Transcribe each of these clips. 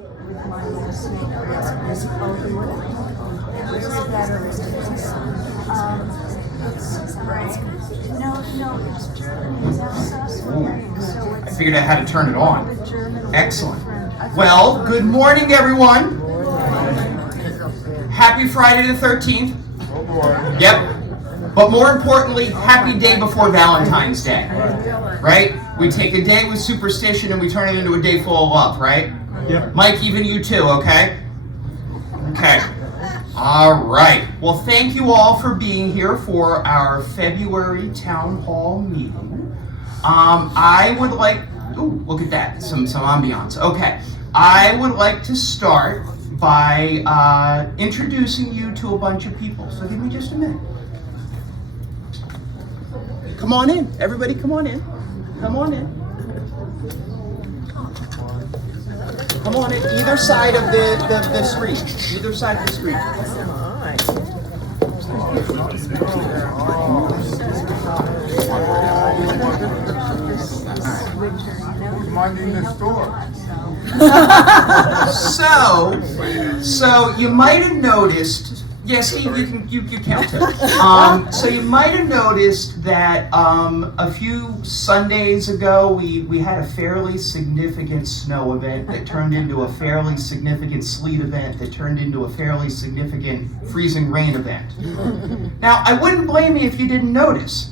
with my listening business Oldwood. Where is that originated? It's Germany, it's Alsace-Lorraine, so it's... I figured out how to turn it on. The German Excellent. Well, good morning, everyone. Happy Friday the 13th. Yep. But more importantly, happy day before Valentine's Day. Right? We take a day with superstition and we turn it into a day full of love, right? Yep. Mike, even you too, okay? Okay. All right. Well, thank you all for being here for our February Town Hall meeting. I would like, ooh, look at that, some ambiance. Okay. I would like to start by introducing you to a bunch of people. So give me just a minute. Come on in. Everybody come on in. Come on in. Come on in. Either side of the screen. Either side of the screen. Minding the store. So you might have noticed. Yeah, Steve, you count too. So you might have noticed that a few Sundays ago we had a fairly significant snow event that turned into a fairly significant sleet event that turned into a fairly significant freezing rain event. Now, I wouldn't blame you if you didn't notice,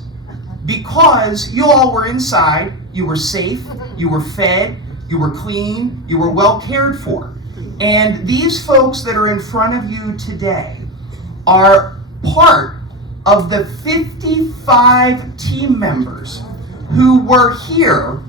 because you all were inside, you were safe, you were fed, you were clean, you were well cared for. And these folks that are in front of you today are part of the 55 team members who were here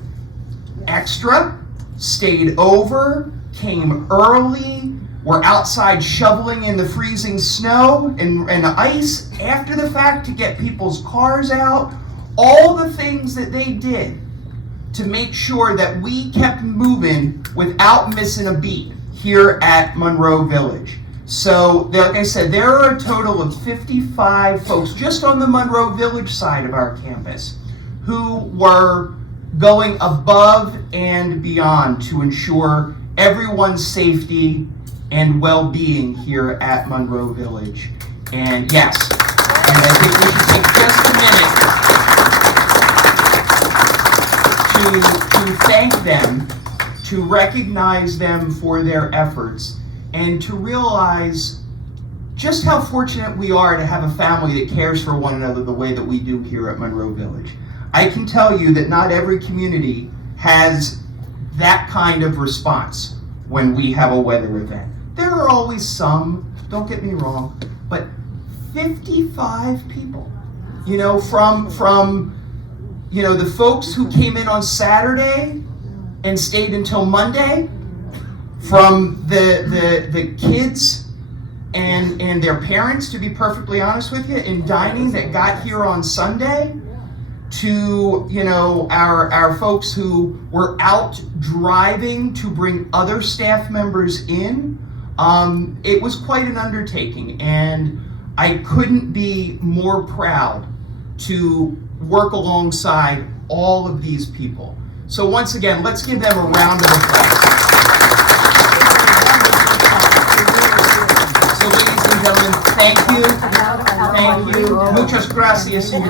extra, stayed over, came early, were outside shoveling in the freezing snow and ice after the fact to get people's cars out, all the things that they did to make sure that we kept moving without missing a beat here at Monroe Village. So, like I said, there are a total of 55 folks just on the Monroe Village side of our campus who were going above and beyond to ensure everyone's safety and well-being here at Monroe Village. And yes, and I think we should take just a minute to thank them, to recognize them for their efforts, and to realize just how fortunate we are to have a family that cares for one another the way that we do here at Monroe Village. I can tell you that not every community has that kind of response when we have a weather event. There are always some, don't get me wrong, but 55 people, from the folks who came in on Saturday and stayed until Monday, from the kids and their parents, to be perfectly honest with you, in dining that got here on Sunday, to our folks who were out driving to bring other staff members in. It was quite an undertaking, and I couldn't be more proud to work alongside all of these people. So once again, let's give them a round of applause. So ladies and gentlemen, thank you. Thank you. Muchas gracias. All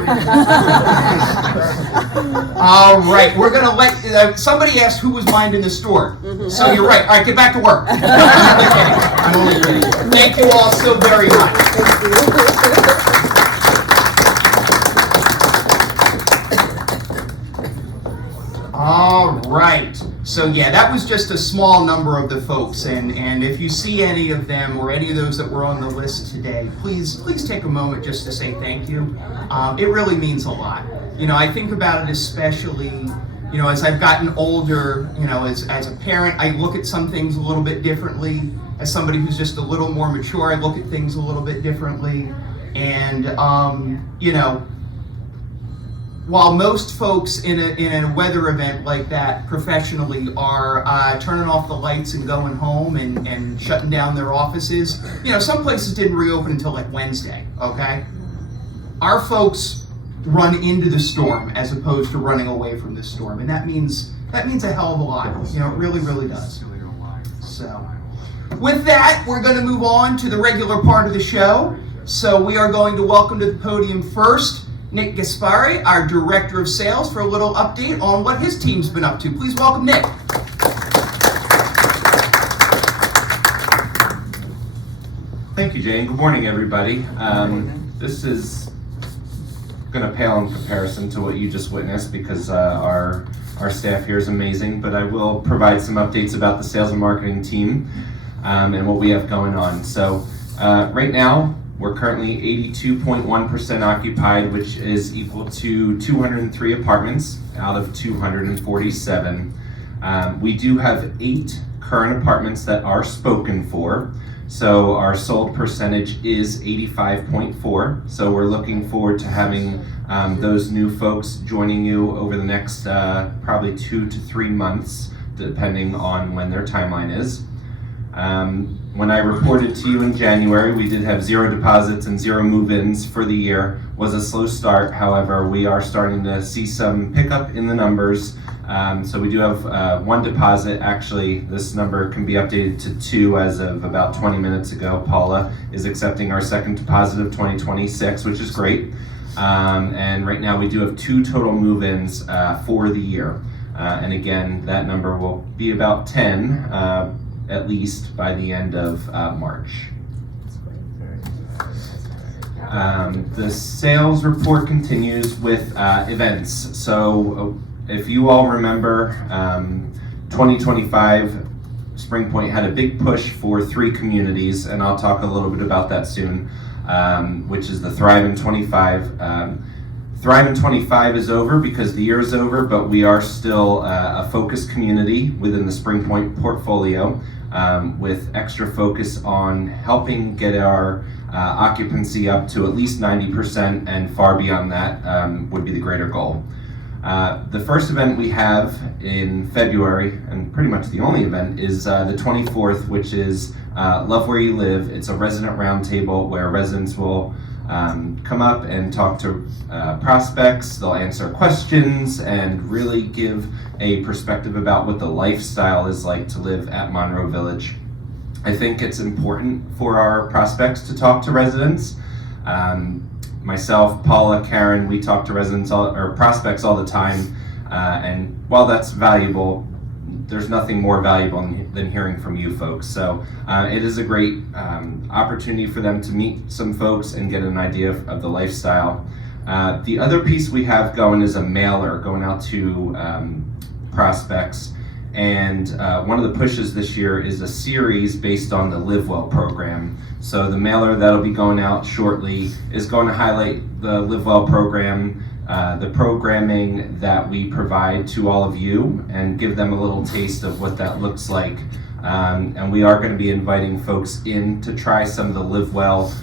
right, we're going to let, somebody asked who was minding the store. So you're right. All right, get back to work. I'm only kidding. Thank you all so very much. All right. So yeah, that was just a small number of the folks, and if you see any of them or any of those that were on the list today, please take a moment just to say thank you. It really means a lot. I think about it especially, as I've gotten older, as a parent, I look at some things a little bit differently. As somebody who's just a little more mature, I look at things a little bit differently. And, while most folks in a weather event like that professionally are turning off the lights and going home and shutting down their offices, some places didn't reopen until like Wednesday, okay? Our folks run into the storm as opposed to running away from the storm, and that means a hell of a lot. It really, really does. So, with that, we're going to move on to the regular part of the show. So we are going to welcome to the podium first Nick Gaspari, our Director of Sales, for a little update on what his team's been up to. Please welcome Nick. Thank you, Jane. Good morning, everybody. This is going to pale in comparison to what you just witnessed because our staff here is amazing, but I will provide some updates about the sales and marketing team and what we have going on. So right now, we're currently 82.1% occupied, which is equal to 203 apartments out of 247. We do have 8 current apartments that are spoken for. So our sold percentage is 85.4. So we're looking forward to having those new folks joining you over the next probably 2 to 3 months, depending on when their timeline is. When I reported to you in January, we did have 0 deposits and 0 move-ins for the year. Was a slow start. However, we are starting to see some pickup in the numbers. So we do have 1 deposit. Actually, this number can be updated to 2 as of about 20 minutes ago. Paula is accepting our second deposit of 2026, which is great. And right now we do have 2 total move-ins for the year. And again, that number will be about 10 at least by the end of March. The sales report continues with events. So if you all remember, 2025, Spring Point had a big push for 3 communities, and I'll talk a little bit about that soon, which is the Thrive in 25. Thrive in 25 is over because the year is over, but we are still a focused community within the Spring Point portfolio, with extra focus on helping get our occupancy up to at least 90%, and far beyond that would be the greater goal. The first event we have in February, and pretty much the only event, is the 24th, which is Love Where You Live. It's a resident roundtable where residents will come up and talk to prospects. They'll answer questions and really give a perspective about what the lifestyle is like to live at Monroe Village. I think it's important for our prospects to talk to residents. Myself, Paula, Karen, we talk to residents or prospects all the time, and while that's valuable, there's nothing more valuable than hearing from you folks. So it is a great opportunity for them to meet some folks and get an idea of the lifestyle. The other piece we have going is a mailer going out to prospects, and one of the pushes this year is a series based on the Live Well program. So the mailer that'll be going out shortly is going to highlight the Live Well program, the programming that we provide to all of you, and give them a little taste of what that looks like. And we are going to be inviting folks in to try some of the Live Well,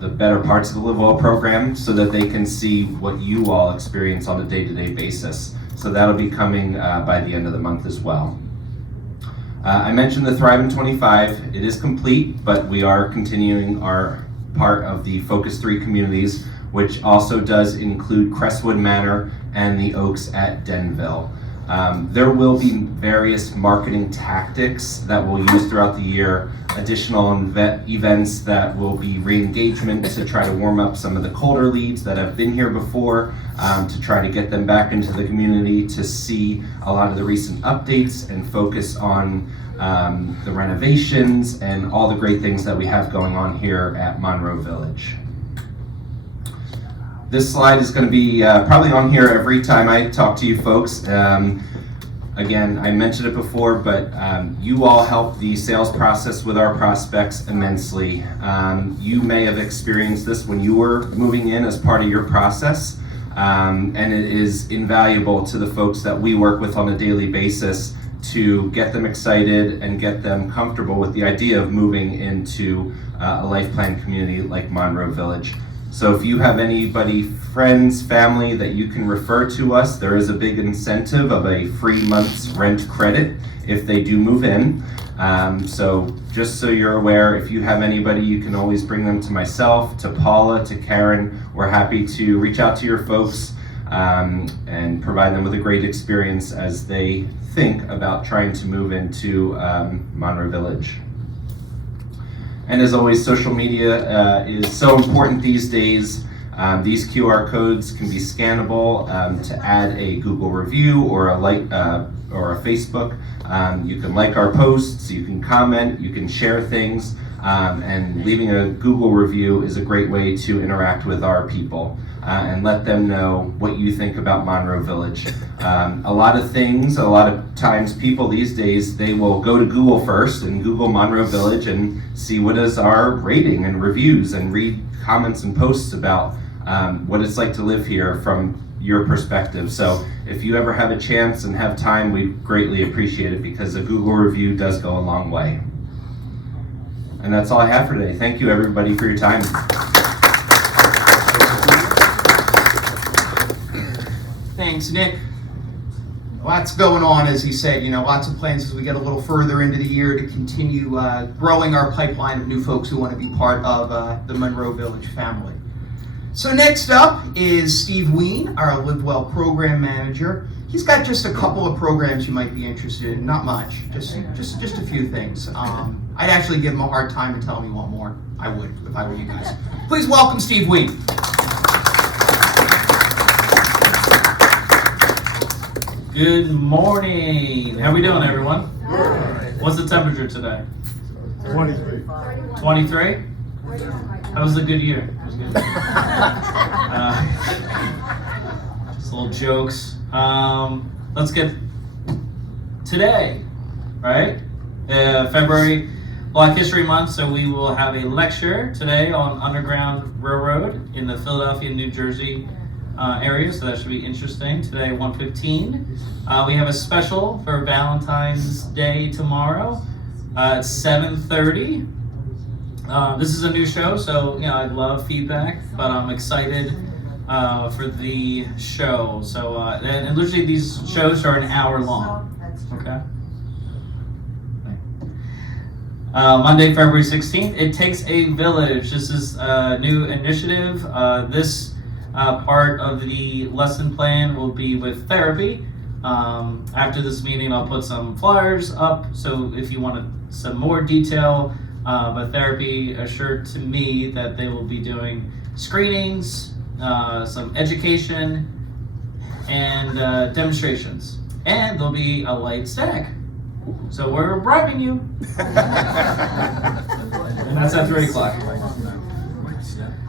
the better parts of the Live Well program, so that they can see what you all experience on a day-to-day basis. So that'll be coming by the end of the month as well. I mentioned the Thrive in 25. It is complete, but we are continuing our part of the Focus 3 communities, which also does include Crestwood Manor and the Oaks at Denville. There will be various marketing tactics that we'll use throughout the year, additional events that will be re-engagement to try to warm up some of the colder leads that have been here before, to try to get them back into the community to see a lot of the recent updates and focus on the renovations and all the great things that we have going on here at Monroe Village. This slide is going to be probably on here every time I talk to you folks. Again, I mentioned it before, but you all help the sales process with our prospects immensely. You may have experienced this when you were moving in as part of your process, and it is invaluable to the folks that we work with on a daily basis to get them excited and get them comfortable with the idea of moving into a life plan community like Monroe Village. So if you have anybody, friends, family that you can refer to us, there is a big incentive of a free month's rent credit if they do move in. So just so you're aware, if you have anybody, you can always bring them to myself, to Paula, to Karen. We're happy to reach out to your folks and provide them with a great experience as they think about trying to move into Monroe Village. And as always, social media is so important these days. These QR codes can be scannable to add a Google review or a like or a Facebook. You can like our posts, you can comment, you can share things, and leaving a Google review is a great way to interact with our people and let them know what you think about Monroe Village. A lot of times people these days, they will go to Google first and Google Monroe Village and see what is our rating and reviews and read comments and posts about what it's like to live here from your perspective. So if you ever have a chance and have time, we greatly appreciate it because a Google review does go a long way. And that's all I have for today. Thank you everybody for your time. Thanks, Nick. Lots going on, as he said, lots of plans as we get a little further into the year to continue growing our pipeline of new folks who want to be part of the Monroe Village family. So next up is Steve Ween, our Live Well program manager. He's got just a couple of programs you might be interested in, not much, just a few things. I'd actually give him a hard time to tell me one more. I would, if I were you guys. Please welcome Steve Ween. Good morning. How we doing, everyone? Good. What's the temperature today? 23. 23? That was a good year. It was good. Just little jokes. Let's get today, right? February Black History Month, so we will have a lecture today on Underground Railroad in the Philadelphia, New Jersey area, so that should be interesting. Today, 1:15. We have a special for Valentine's Day tomorrow at 7:30. This is a new show, so I love feedback, but I'm excited for the show. So, and literally these shows are an hour long. Okay. Monday, February 16th. It Takes a Village. This is a new initiative. This part of the lesson plan will be with therapy. After this meeting, I'll put some flyers up, so if you want some more detail, but therapy assured to me that they will be doing screenings, some education, and demonstrations. And there'll be a light snack. So we're bribing you. And that's at 3 o'clock.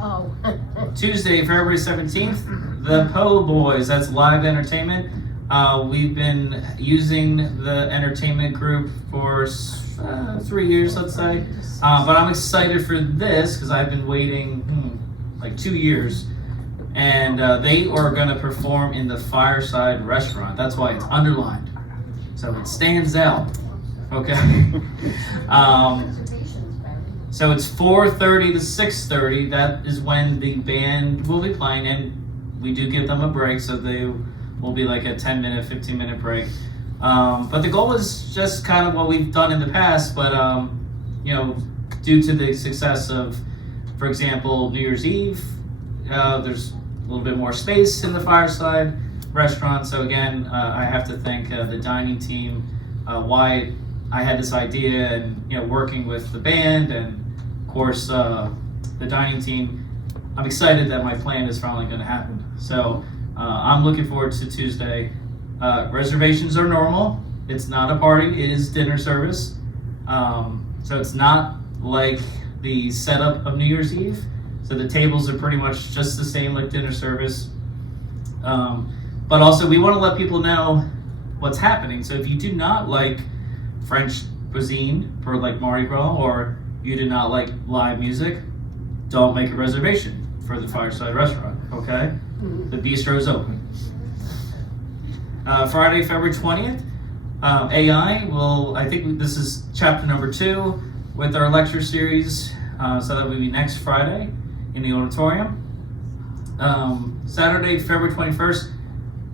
Oh. Tuesday, February 17th, the Po' Boys, that's live entertainment. We've been using the entertainment group for 3 years, let's say. But I'm excited for this because I've been waiting like 2 years. And they are going to perform in the Fireside Restaurant. That's why it's underlined. So it stands out. Okay. So it's 4:30 to 6:30. That is when the band will be playing, and we do give them a break, so they will be like a 10-minute, 15-minute break. But the goal is just kind of what we've done in the past, but due to the success of, for example, New Year's Eve, there's a little bit more space in the Fireside Restaurant. So again, I have to thank the dining team, why I had this idea, and working with the band and of course the dining team. I'm excited that my plan is finally going to happen. So I'm looking forward to Tuesday. Reservations are normal. It's not a party. It is dinner service. So it's not like the setup of New Year's Eve. So the tables are pretty much just the same like dinner service. But also we want to let people know what's happening. So if you do not like French cuisine for like Mardi Gras, or you do not like live music, don't make a reservation for the Fireside Restaurant, okay? The bistro is open. Friday, February 20th, AI will, I think this is chapter number 2 with our lecture series, so that will be next Friday in the auditorium. Saturday, February 21st,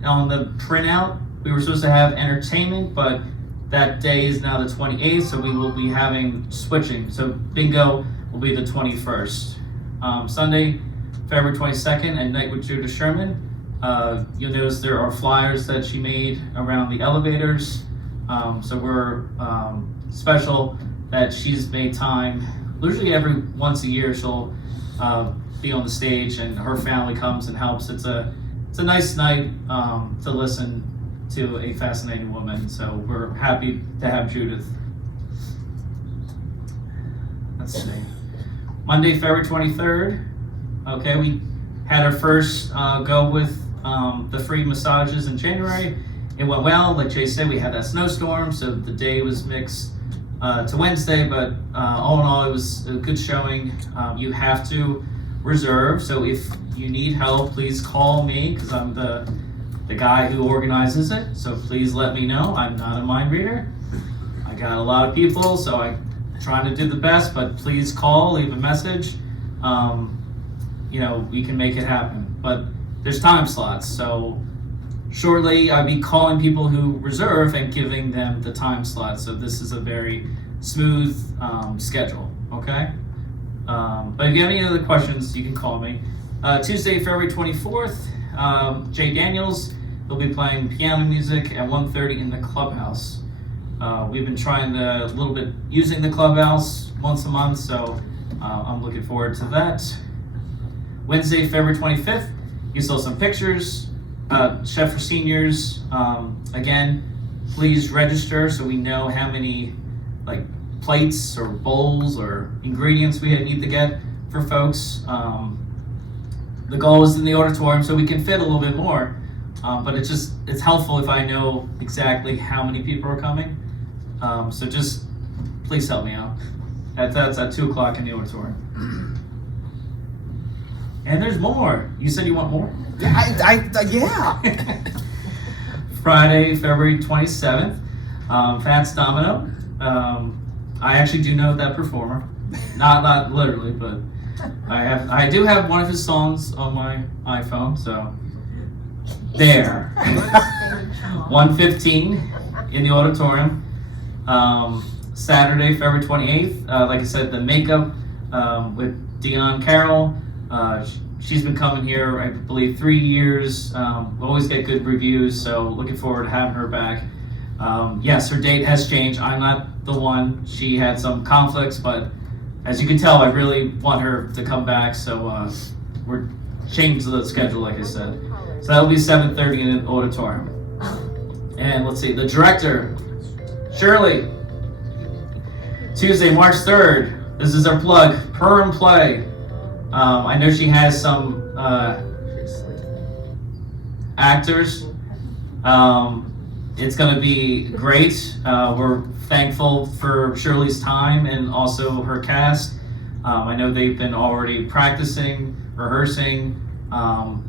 on the printout, we were supposed to have entertainment, but that day is now the 28th, so we will be having switching. So bingo will be the 21st. Sunday, February 22nd, at night with Judah Sherman. You'll notice there are flyers that she made around the elevators. So we're special that she's made time. Usually every once a year she'll be on the stage and her family comes and helps. It's a nice night to listen to a fascinating woman. So we're happy to have Judith. Let's see. Monday, February 23rd. Okay, we had our first go with the free massages in January. It went well. Like Jay said, we had that snowstorm, so the day was mixed to Wednesday, but all in all, it was a good showing. You have to reserve, so if you need help, please call me, because I'm the guy who organizes it, so please let me know. I'm not a mind reader. I got a lot of people, so I'm trying to do the best, but please call, leave a message. We can make it happen, but there's time slots, so shortly I'll be calling people who reserve and giving them the time slot, so this is a very smooth schedule, okay? But if you have any other questions, you can call me. Tuesday, February 24th, Jay Daniels will be playing piano music at 1:30 in the clubhouse. We've been trying to a little bit using the clubhouse once a month, so I'm looking forward to that. Wednesday, February 25th, you saw some pictures. Chef for Seniors, again, please register so we know how many plates or bowls or ingredients we need to get for folks. The goal is in the auditorium so we can fit a little bit more, but it's helpful if I know exactly how many people are coming. So just please help me out. That's at 2 o'clock in the auditorium. And there's more. You said you want more? Yeah. Friday, February 27th, Fats Domino. I actually do know that performer. Not literally, but I do have one of his songs on my iPhone, so there. 1:15 in the auditorium. Saturday, February 28th, like I said, the makeup with Dion Carroll. She's been coming here, I believe, 3 years. We always get good reviews, so looking forward to having her back. Yes, her date has changed. I'm not the one. She had some conflicts, but as you can tell, I really want her to come back, so we're changing the schedule, like I said. So that'll be 7:30 in the auditorium. And let's see, the director, Shirley. Tuesday, March 3rd. This is our plug, Per and Play. I know she has some actors. It's going to be great. We're thankful for Shirley's time and also her cast. I know they've been already practicing, rehearsing.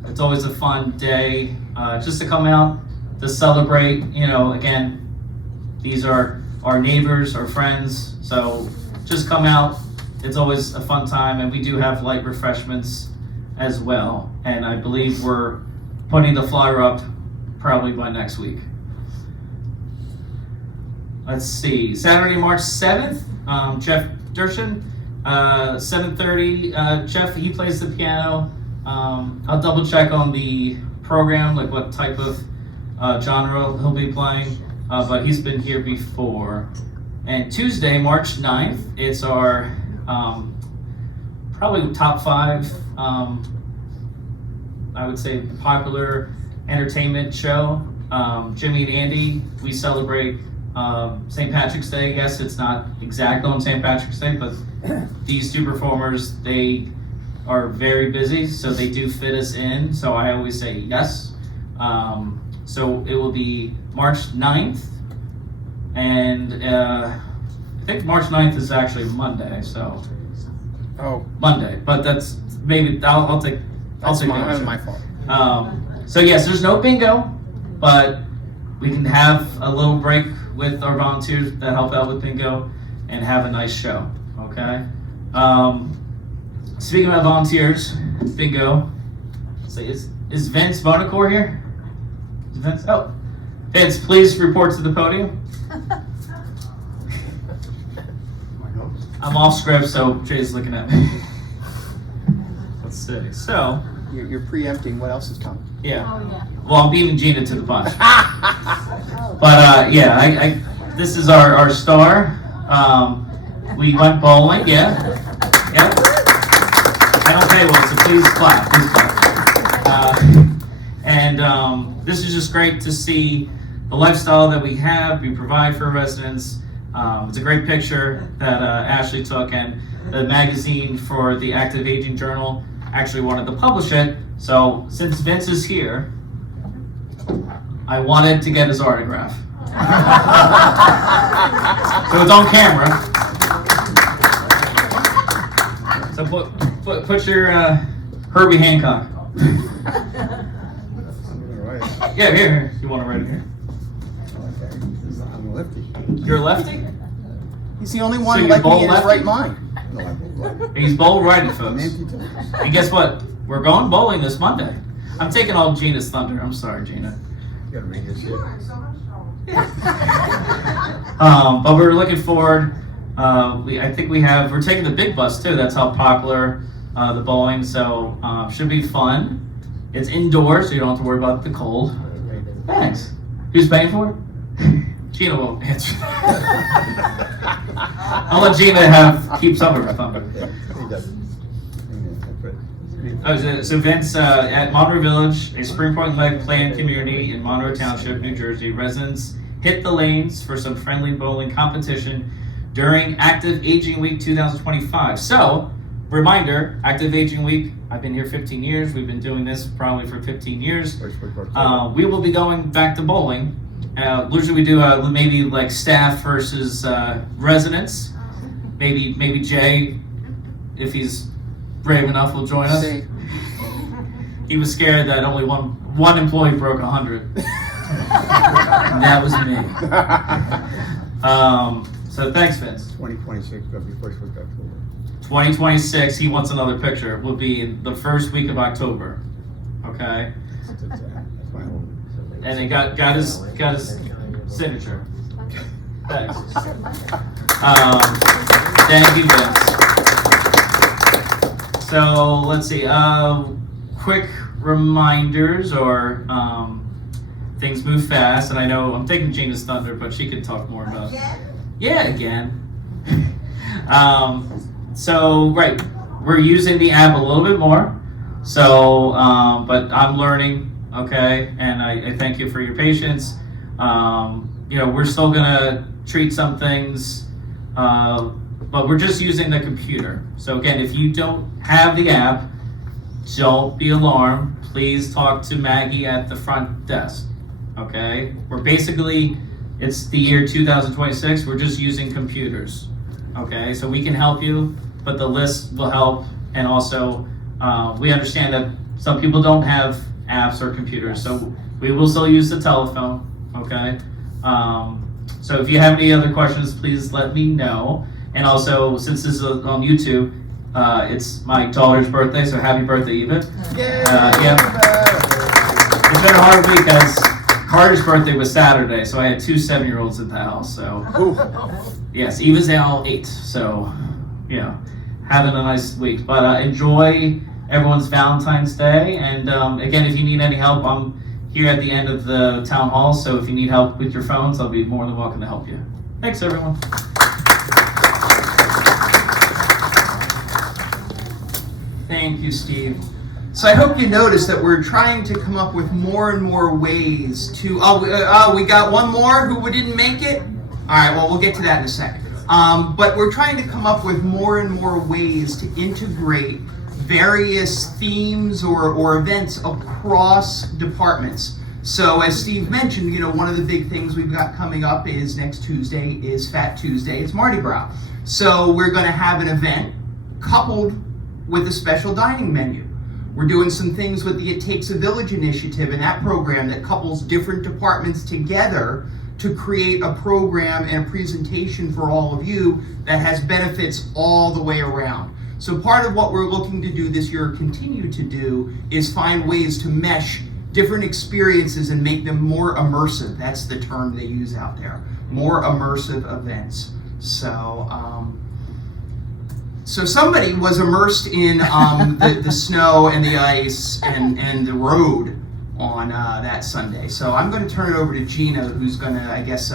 It's always a fun day just to come out to celebrate. Again, these are our neighbors, our friends. So just come out. It's always a fun time, and we do have light refreshments as well. And I believe we're putting the flyer up probably by next week. Let's see, Saturday, March 7th, Jeff Dershin, 7:30. Jeff, he plays the piano. I'll double check on the program, like what type of genre he'll be playing, but he's been here before. And Tuesday, March 9th, it's our probably top 5, I would say, popular entertainment show. Jimmy and Andy, we celebrate St. Patrick's Day. Yes, it's not exactly on St. Patrick's Day, but these two performers, they are very busy, so they do fit us in. So I always say yes. So it will be March 9th, and I think March 9th is actually Monday, so. Oh, Monday, but that's maybe, I'll take that's that. my fault. So yes, there's no bingo, but we can have a little break with our volunteers that help out with bingo and have a nice show, okay? Speaking about volunteers, bingo, so is Vince Bonacore here? Is Vince? Oh, Vince, please report to the podium. I'm off script, so Jay's looking at me. Let's see. So, You're preempting what else is coming. Yeah. Oh, yeah. Well, I'm beating Gina to the punch. But yeah, this is our star. We went bowling. Yeah. Yep. I don't pay well, so please clap. Please clap. And this is just great to see the lifestyle that we have, we provide for residents. It's a great picture that Ashley took, and the magazine for the Active Aging Journal actually wanted to publish it. So since Vince is here, I wanted to get his autograph. So it's on camera. So put your Herbie Hancock. Yeah, here. You want to write it here? I'm a lefty. You're a lefty? He's the only So one you're like me both in his lefty? right mind. No, I'm He's bowl righted, folks. empty too. And guess what? We're going bowling this Monday. I'm taking all Gina's thunder. I'm sorry, Gina. You gotta read this shit. But we're looking forward. I think we're taking the big bus too. That's how popular the bowling. So should be fun. It's indoors, so you don't have to worry about the cold. Thanks. Who's paying for it? Gina won't answer. I'll let Gina keep some of her thunder. Oh, so Vince, at Monroe Village, a Springpoint Lake planned community in Monroe Township, New Jersey, residents hit the lanes for some friendly bowling competition during Active Aging Week 2025. So, reminder, Active Aging Week, I've been here 15 years, we've been doing this probably for 15 years. We will be going back to bowling. Usually we do maybe like staff versus residents. Maybe Jay, if he's brave enough, will join us. He was scared that only one employee broke 100. And that was me. So thanks, Vince. 2026, gonna be first week of October. 2026, he wants another picture, will be the first week of October. Okay? That's my hope. And he got his signature. Thanks. Thank you, Vince. So let's see. Quick reminders or things move fast, and I know I'm taking Gina's thunder, but she could talk more about it. Yeah, again. So right, we're using the app a little bit more. So, but I'm learning, okay, and I thank you for your patience. We're still gonna treat some things, but we're just using the computer. So again, if you don't have the app, don't be alarmed. Please talk to Maggie at the front desk, okay? It's the year 2026, we're just using computers, okay? So we can help you, but the list will help, and also, we understand that some people don't have apps or computers, so we will still use the telephone, okay? So if you have any other questions, please let me know. And also, since this is on YouTube, it's my daughter's birthday, so happy birthday, Eva. Yeah. It's been a hard week because Carter's birthday was Saturday, so I had 2 7-year-olds at the house, so. Yes, Eva's now 8, so, having a nice week. But enjoy everyone's Valentine's Day, and again, if you need any help, I'm here at the end of the town hall, so if you need help with your phones, I'll be more than welcome to help you. Thanks, everyone. Thank you, Steve. So I hope you noticed that we're trying to come up with more and more ways to. We got one more who didn't make it. All right, well, we'll get to that in a second. But we're trying to come up with more and more ways to integrate various themes or events across departments. So as Steve mentioned, one of the big things we've got coming up is next Tuesday is Fat Tuesday. It's Mardi Gras. So we're going to have an event coupled with a special dining menu. We're doing some things with the It Takes a Village initiative and that program that couples different departments together to create a program and a presentation for all of you that has benefits all the way around. So part of what we're looking to do this year, continue to do, is find ways to mesh different experiences and make them more immersive. That's the term they use out there. More immersive events. So So somebody was immersed in the snow and the ice and the road on that Sunday. So I'm going to turn it over to Gina, who's going to, I guess,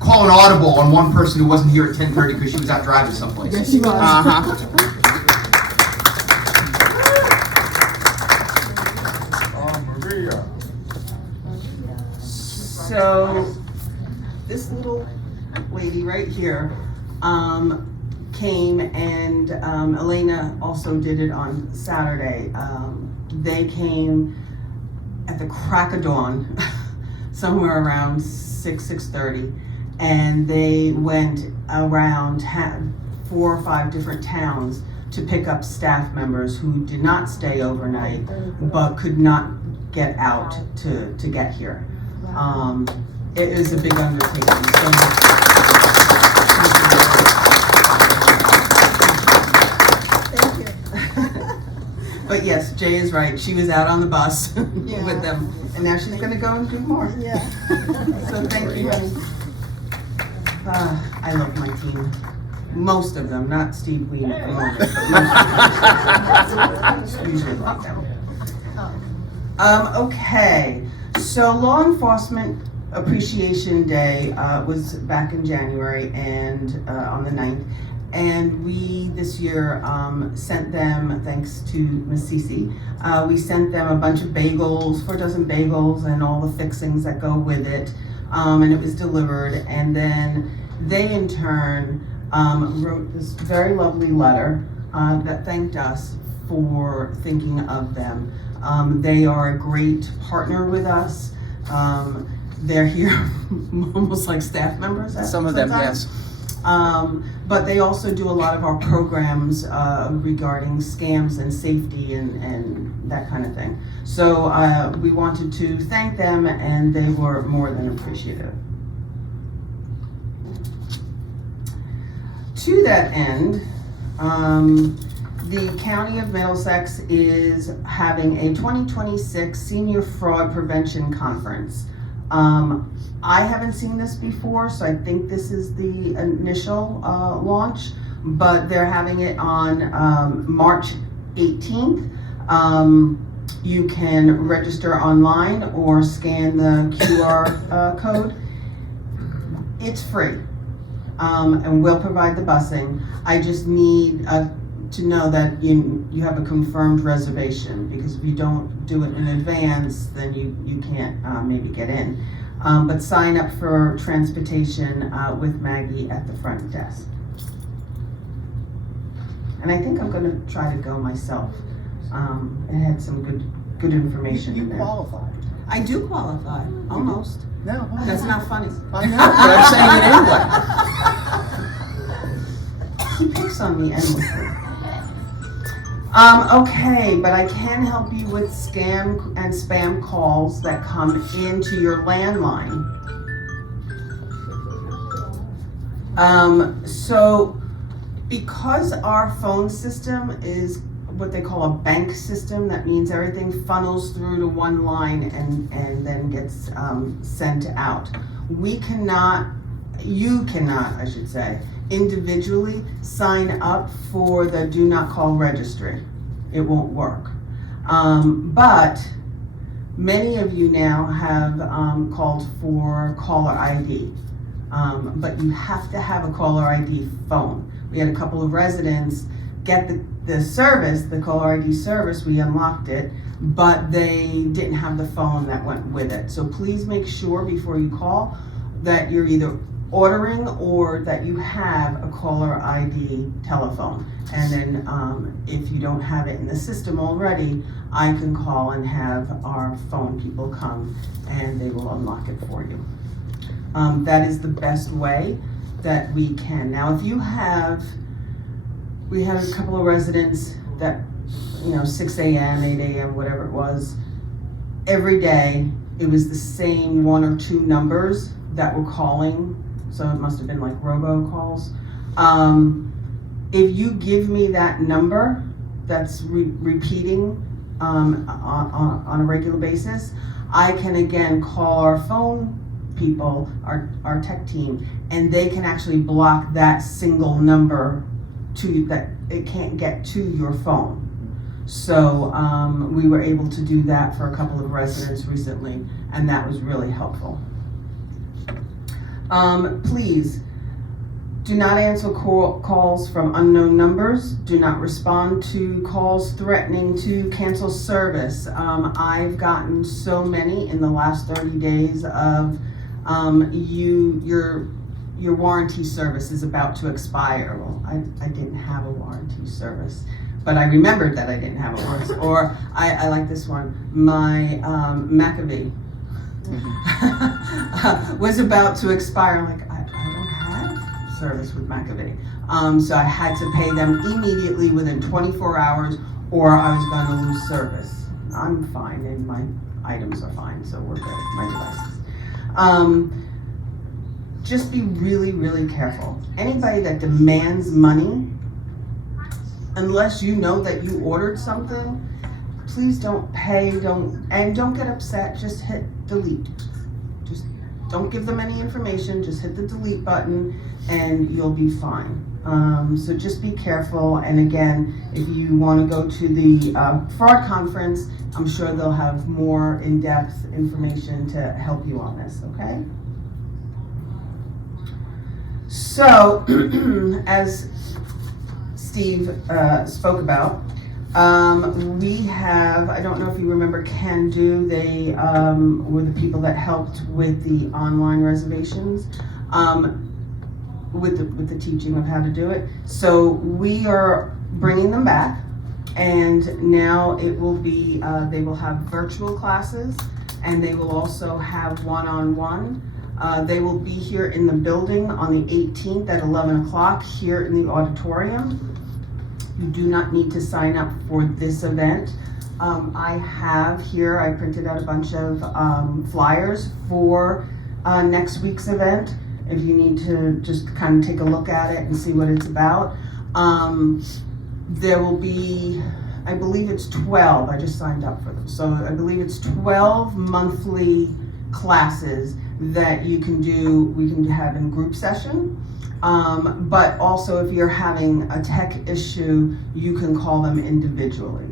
call an audible on one person who wasn't here at 10:30 because she was out driving someplace. Yes, she was. Oh, Maria. So, this little lady right here came, and Elena also did it on Saturday. They came at the crack of dawn, somewhere around 6:30, and they went around 4 or 5 different towns to pick up staff members who did not stay overnight but could not get out to get here. It is a big undertaking. Thank you. But yes, Jay is right. She was out on the bus with them, and now she's going to go and do more. Yeah. So thank you, honey. I love my team. Most of them, not Steve Ween at the moment, but most of them. Usually like them. Okay, so Law Enforcement Appreciation Day was back in January and on the 9th. And we, this year, sent them, thanks to Miss Cece, we sent them a bunch of bagels, 4 dozen bagels and all the fixings that go with it. And it was delivered. And then they, in turn, wrote this very lovely letter that thanked us for thinking of them. They are a great partner with us. They're here almost like staff members. Some of them, sometimes. yes. But they also do a lot of our programs regarding scams and safety and that kind of thing. So we wanted to thank them, and they were more than appreciative. To that end, the County of Middlesex is having a 2026 Senior Fraud Prevention Conference. I haven't seen this before, so I think this is the initial launch, but they're having it on March 18th. You can register online or scan the QR code. It's free, and we'll provide the busing. I just need to know that you have a confirmed reservation, because if you don't do it in advance, then you can't maybe get in. But sign up for transportation with Maggie at the front desk. And I think I'm going to try to go myself. It had some good information in You there. qualify. I do qualify, almost. No. That's not funny. I know. But I'm saying it anyway. He picks on me endlessly. Okay, but I can help you with scam and spam calls that come into your landline. So because our phone system is what they call a bank system, that means everything funnels through to one line and then gets sent out. You cannot, I should say, individually sign up for the Do Not Call registry. It won't work. But many of you now have called for caller ID. But you have to have a caller ID phone. We had a couple of residents get the service, the caller ID service, we unlocked it, but they didn't have the phone that went with it. So please make sure before you call that you're either ordering or that you have a caller ID telephone. And then if you don't have it in the system already, I can call and have our phone people come and they will unlock it for you. That is the best way that we can. Now, if you have, we had a couple of residents that, 6 a.m., 8 a.m., whatever it was, every day it was the same 1 or 2 numbers that were calling. So it must have been like robocalls. If you give me that number that's repeating on a regular basis, I can again call our phone people, our tech team, and they can actually block that single number to that it can't get to your phone. So we were able to do that for a couple of residents recently, and that was really helpful. Please do not answer calls from unknown numbers. Do not respond to calls threatening to cancel service. I've gotten so many in the last 30 days of your warranty service is about to expire. Well, I didn't have a warranty service, but I remembered that I didn't have a warranty. Or I like this one, my McAfee was about to expire. I'm like, I don't have service with McAfee. So I had to pay them immediately within 24 hours or I was going to lose service. I'm fine and my items are fine, so we're good, my devices. Just be really, really careful. Anybody that demands money, unless you know that you ordered something, please don't pay, don't get upset, just hit delete. Just don't give them any information, just hit the delete button and you'll be fine. So just be careful, and again, if you want to go to the fraud conference, I'm sure they'll have more in-depth information to help you on this, okay? So, as Steve spoke about, we have, I don't know if you remember Can Do, they were the people that helped with the online reservations, with the teaching of how to do it. So we are bringing them back, and now it will be, they will have virtual classes, and they will also have one-on-one. They will be here in the building on the 18th at 11 o'clock here in the auditorium. You do not need to sign up for this event. I have here, I printed out a bunch of flyers for next week's event. If you need to just kind of take a look at it and see what it's about. There will be, I believe it's 12, I just signed up for them. So I believe it's 12 monthly classes that you can do, we can have in group session. But also if you're having a tech issue, you can call them individually.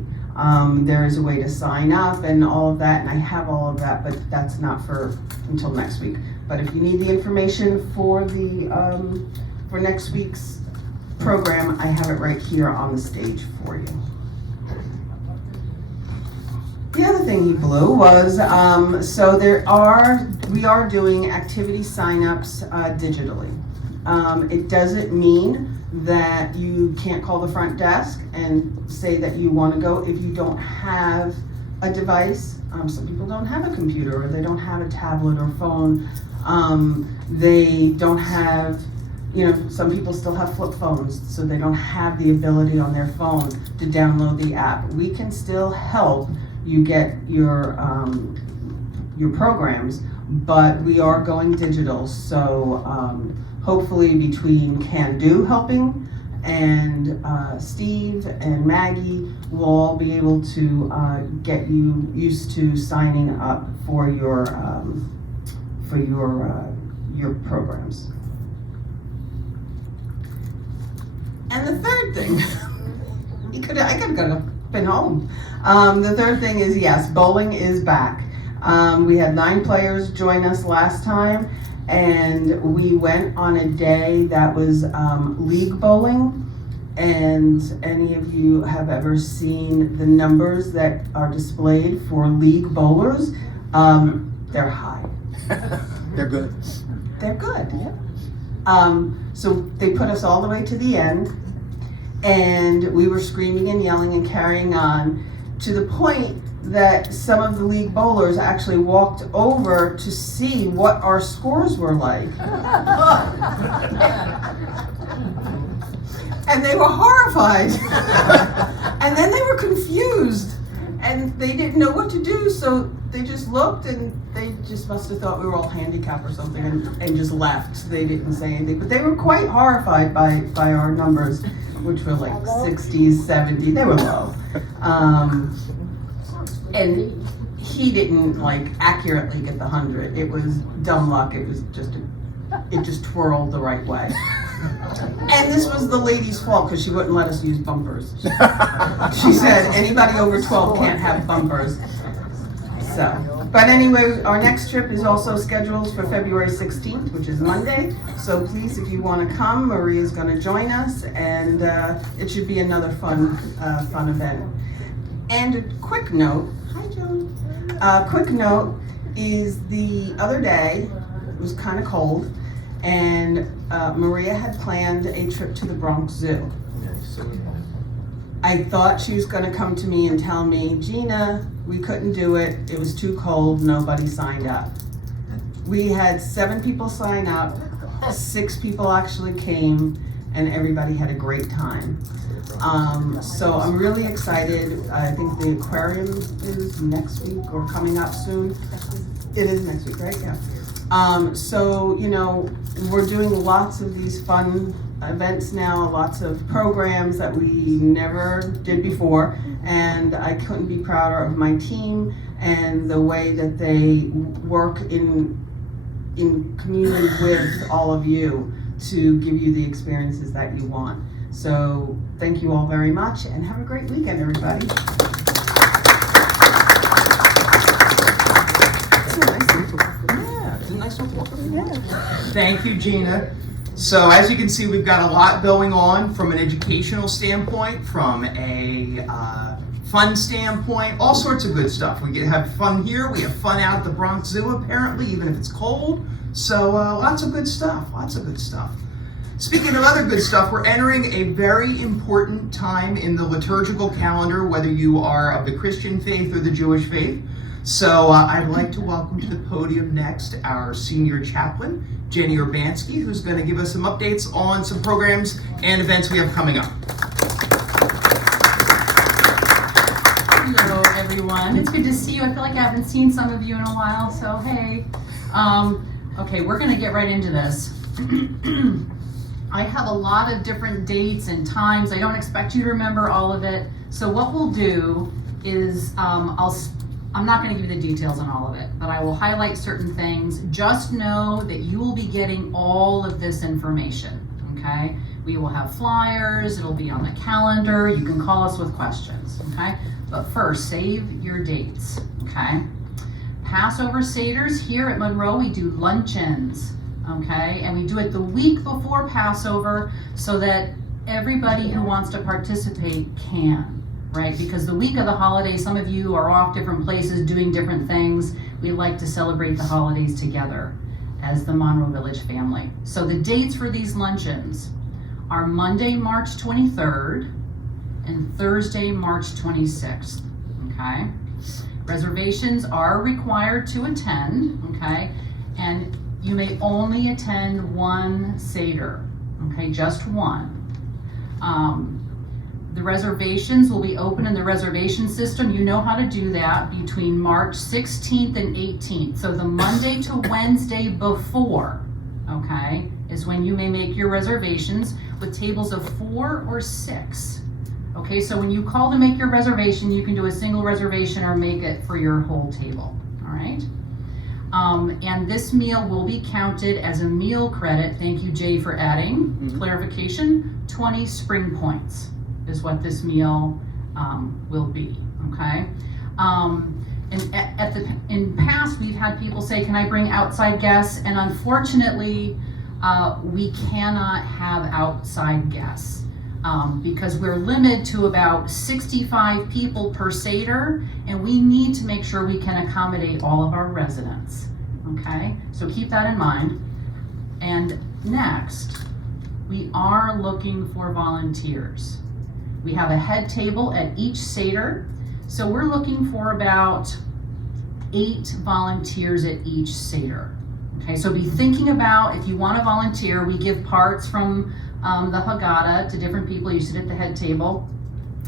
There is a way to sign up and all of that, and I have all of that, but that's not for until next week. But if you need the information for the for next week's program, I have it right here on the stage for you. The other thing he blew was, so we are doing activity signups digitally. It doesn't mean that you can't call the front desk and say that you want to go if you don't have a device. Some people don't have a computer, or they don't have a tablet or phone. They don't have, some people still have flip phones, so they don't have the ability on their phone to download the app. We can still help you get your programs, but we are going digital. So hopefully between Can Do helping and Steve and Maggie, we'll all be able to get you used to signing up for your programs. And the third thing, I could have been home. The third thing is, yes, bowling is back. We had 9 players join us last time, and we went on a day that was league bowling. And any of you have ever seen the numbers that are displayed for league bowlers, they're high. They're good. They're good, yeah. So they put us all the way to the end, and we were screaming and yelling and carrying on to the point that some of the league bowlers actually walked over to see what our scores were like. And they were horrified. And then they were confused, and they didn't know what to do, so they just looked, and they just must have thought we were all handicapped or something, and just left. They didn't say anything, but they were quite horrified by our numbers, which were like 60s, 70s. They were low. And he didn't accurately get the 100. It was dumb luck. It was just it just twirled the right way. And this was the lady's fault because she wouldn't let us use bumpers. She said anybody over 12 can't have bumpers. So, but anyway, our next trip is also scheduled for February 16th, which is Monday. So please, if you want to come, Maria's going to join us, and it should be another fun event. And a quick note, hi Joan. Quick note is the other day, it was kind of cold, and Maria had planned a trip to the Bronx Zoo. I thought she was going to come to me and tell me, Gina, we couldn't do it. It was too cold. Nobody signed up. We had 7 people sign up. 6 people actually came, and everybody had a great time. So I'm really excited. I think the aquarium is next week or coming up soon. It is next week, right? Yeah. So, you know, we're doing lots of these fun events now, lots of programs that we never did before, and I couldn't be prouder of my team and the way that they work in community with all of you to give you the experiences that you want. So thank you all very much, and have a great weekend, everybody. Thank you, Gina. So as you can see, we've got a lot going on from an educational standpoint, from a fun standpoint, all sorts of good stuff. We have fun here, we have fun out at the Bronx Zoo apparently, even if it's cold. So lots of good stuff, lots of good stuff. Speaking of other good stuff, we're entering a very important time in the liturgical calendar, whether you are of the Christian faith or the Jewish faith. So I'd like to welcome to the podium next our senior chaplain, Jenny Urbanski, who's going to give us some updates on some programs and events we have coming up. Hello, everyone. It's good to see you. I feel like I haven't seen some of you in a while, so hey. Okay, we're going to get right into this. I have a lot of different dates and times. I don't expect you to remember all of it. So what we'll do is I'm not going to give you the details on all of it, but I will highlight certain things. Just know that you will be getting all of this information, okay? We will have flyers, it'll be on the calendar, you can call us with questions, okay? But first, save your dates, okay? Passover Seders here at Monroe, we do luncheons, okay? And we do it the week before Passover so that everybody who wants to participate can. Right, because the week of the holidays, some of you are off different places doing different things. We like to celebrate the holidays together as the Monroe Village family. So the dates for these luncheons are Monday, March 23rd and Thursday, March 26th, okay? Reservations are required to attend, okay? And you may only attend one Seder, okay, just one. The reservations will be open in the reservation system. You know how to do that between March 16th and 18th. So the Monday to Wednesday before, okay, is when you may make your reservations with tables of 4 or 6. Okay, so when you call to make your reservation, you can do a single reservation or make it for your whole table, all right? And this meal will be counted as a meal credit. Thank you, Jay, for adding clarification. 20 spring points is what this meal will be, okay? In past, we've had people say, can I bring outside guests? And unfortunately, we cannot have outside guests because we're limited to about 65 people per Seder, and we need to make sure we can accommodate all of our residents, okay? So keep that in mind. And next, we are looking for volunteers. We have a head table at each Seder, so we're looking for about 8 volunteers at each Seder. Okay, so be thinking about if you want to volunteer. We give parts from the Haggadah to different people. You sit at the head table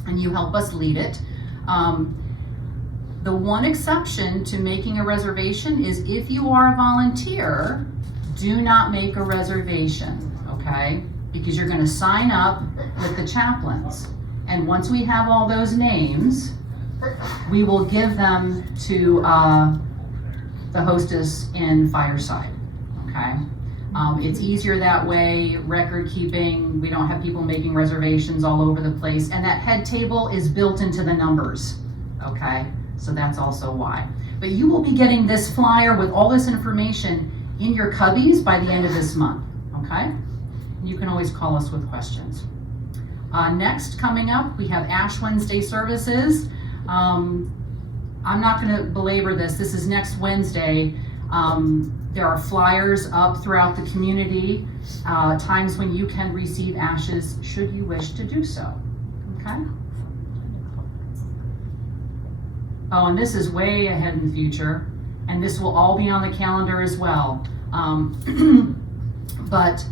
and you help us lead it. The one exception to making a reservation is if you are a volunteer, do not make a reservation, okay? Because you're going to sign up with the chaplains. And once we have all those names, we will give them to the hostess in Fireside, okay? It's easier that way, record keeping, we don't have people making reservations all over the place, and that head table is built into the numbers, okay? So that's also why. But you will be getting this flyer with all this information in your cubbies by the end of this month, okay? You can always call us with questions. Next, coming up, we have Ash Wednesday services. I'm not gonna belabor this. This is next Wednesday. There are flyers up throughout the community, times when you can receive ashes should you wish to do so, okay? Oh, and this is way ahead in the future, and this will all be on the calendar as well. But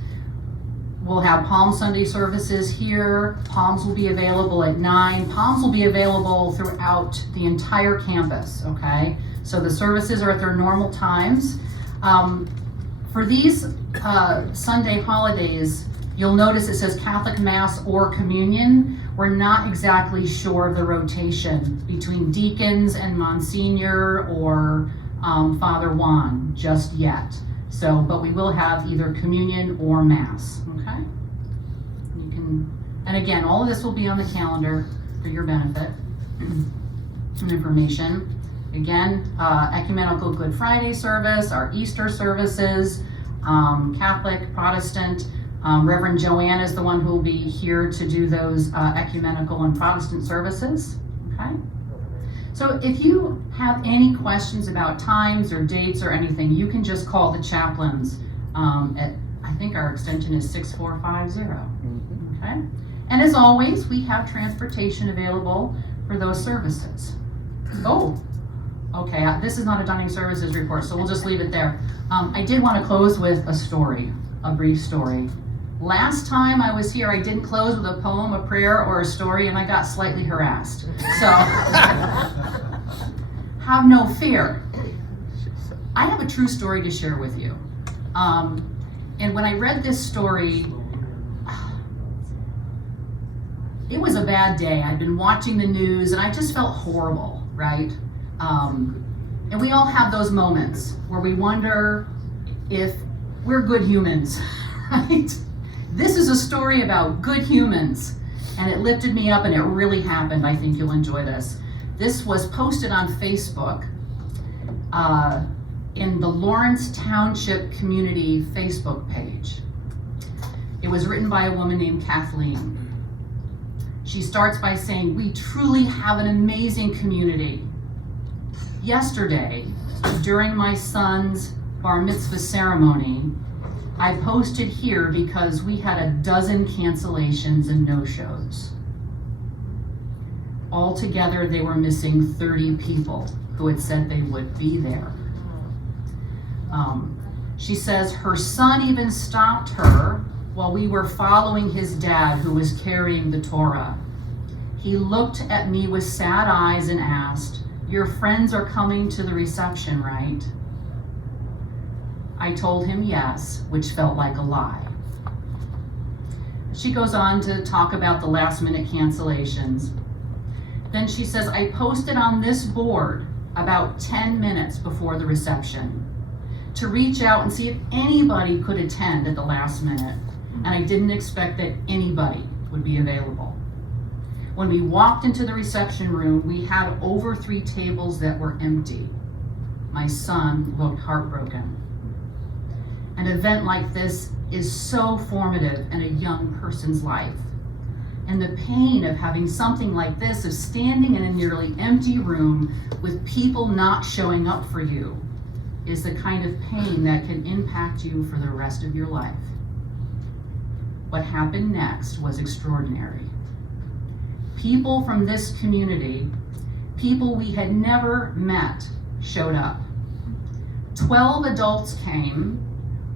we'll have Palm Sunday services here. Palms will be available at 9. Palms will be available throughout the entire campus, okay? So the services are at their normal times. For these Sunday holidays, you'll notice it says Catholic Mass or Communion. We're not exactly sure of the rotation between deacons and Monsignor or Father Juan just yet. So, but we will have either Communion or Mass, okay? You can, and again, all of this will be on the calendar for your benefit and information. Again, Ecumenical Good Friday service, our Easter services, Catholic, Protestant. Reverend Joanne is the one who will be here to do those ecumenical and Protestant services, okay? So if you have any questions about times or dates or anything, you can just call the chaplains at, I think our extension is 6450, okay? And as always, we have transportation available for those services. Oh. Okay, this is not a Dunning Services report, so we'll just leave it there. I did want to close with a story, a brief story. Last time I was here, I didn't close with a poem, a prayer, or a story, and I got slightly harassed. So, have no fear. I have a true story to share with you. And when I read this story, it was a bad day. I'd been watching the news, and I just felt horrible, right? And we all have those moments where we wonder if we're good humans, right? This is a story about good humans, and it lifted me up, and it really happened. I think you'll enjoy this. This was posted on Facebook in the Lawrence Township Community Facebook page. It was written by a woman named Kathleen. She starts by saying, "We truly have an amazing community. Yesterday, during my son's bar mitzvah ceremony, I posted here because we had a dozen cancellations and no-shows. Altogether, they were missing 30 people who had said they would be there." She says her son even stopped her while we were following his dad, who was carrying the Torah. He looked at me with sad eyes and asked, "Your friends are coming to the reception, right?" I told him yes, which felt like a lie. She goes on to talk about the last minute cancellations. Then she says, "I posted on this board about 10 minutes before the reception to reach out and see if anybody could attend at the last minute, and I didn't expect that anybody would be available. When we walked into the reception room, we had over 3 tables that were empty. My son looked heartbroken. An event like this is so formative in a young person's life. And the pain of having something like this, of standing in a nearly empty room with people not showing up for you, is the kind of pain that can impact you for the rest of your life." What happened next was extraordinary. People from this community, people we had never met, showed up. 12 adults came,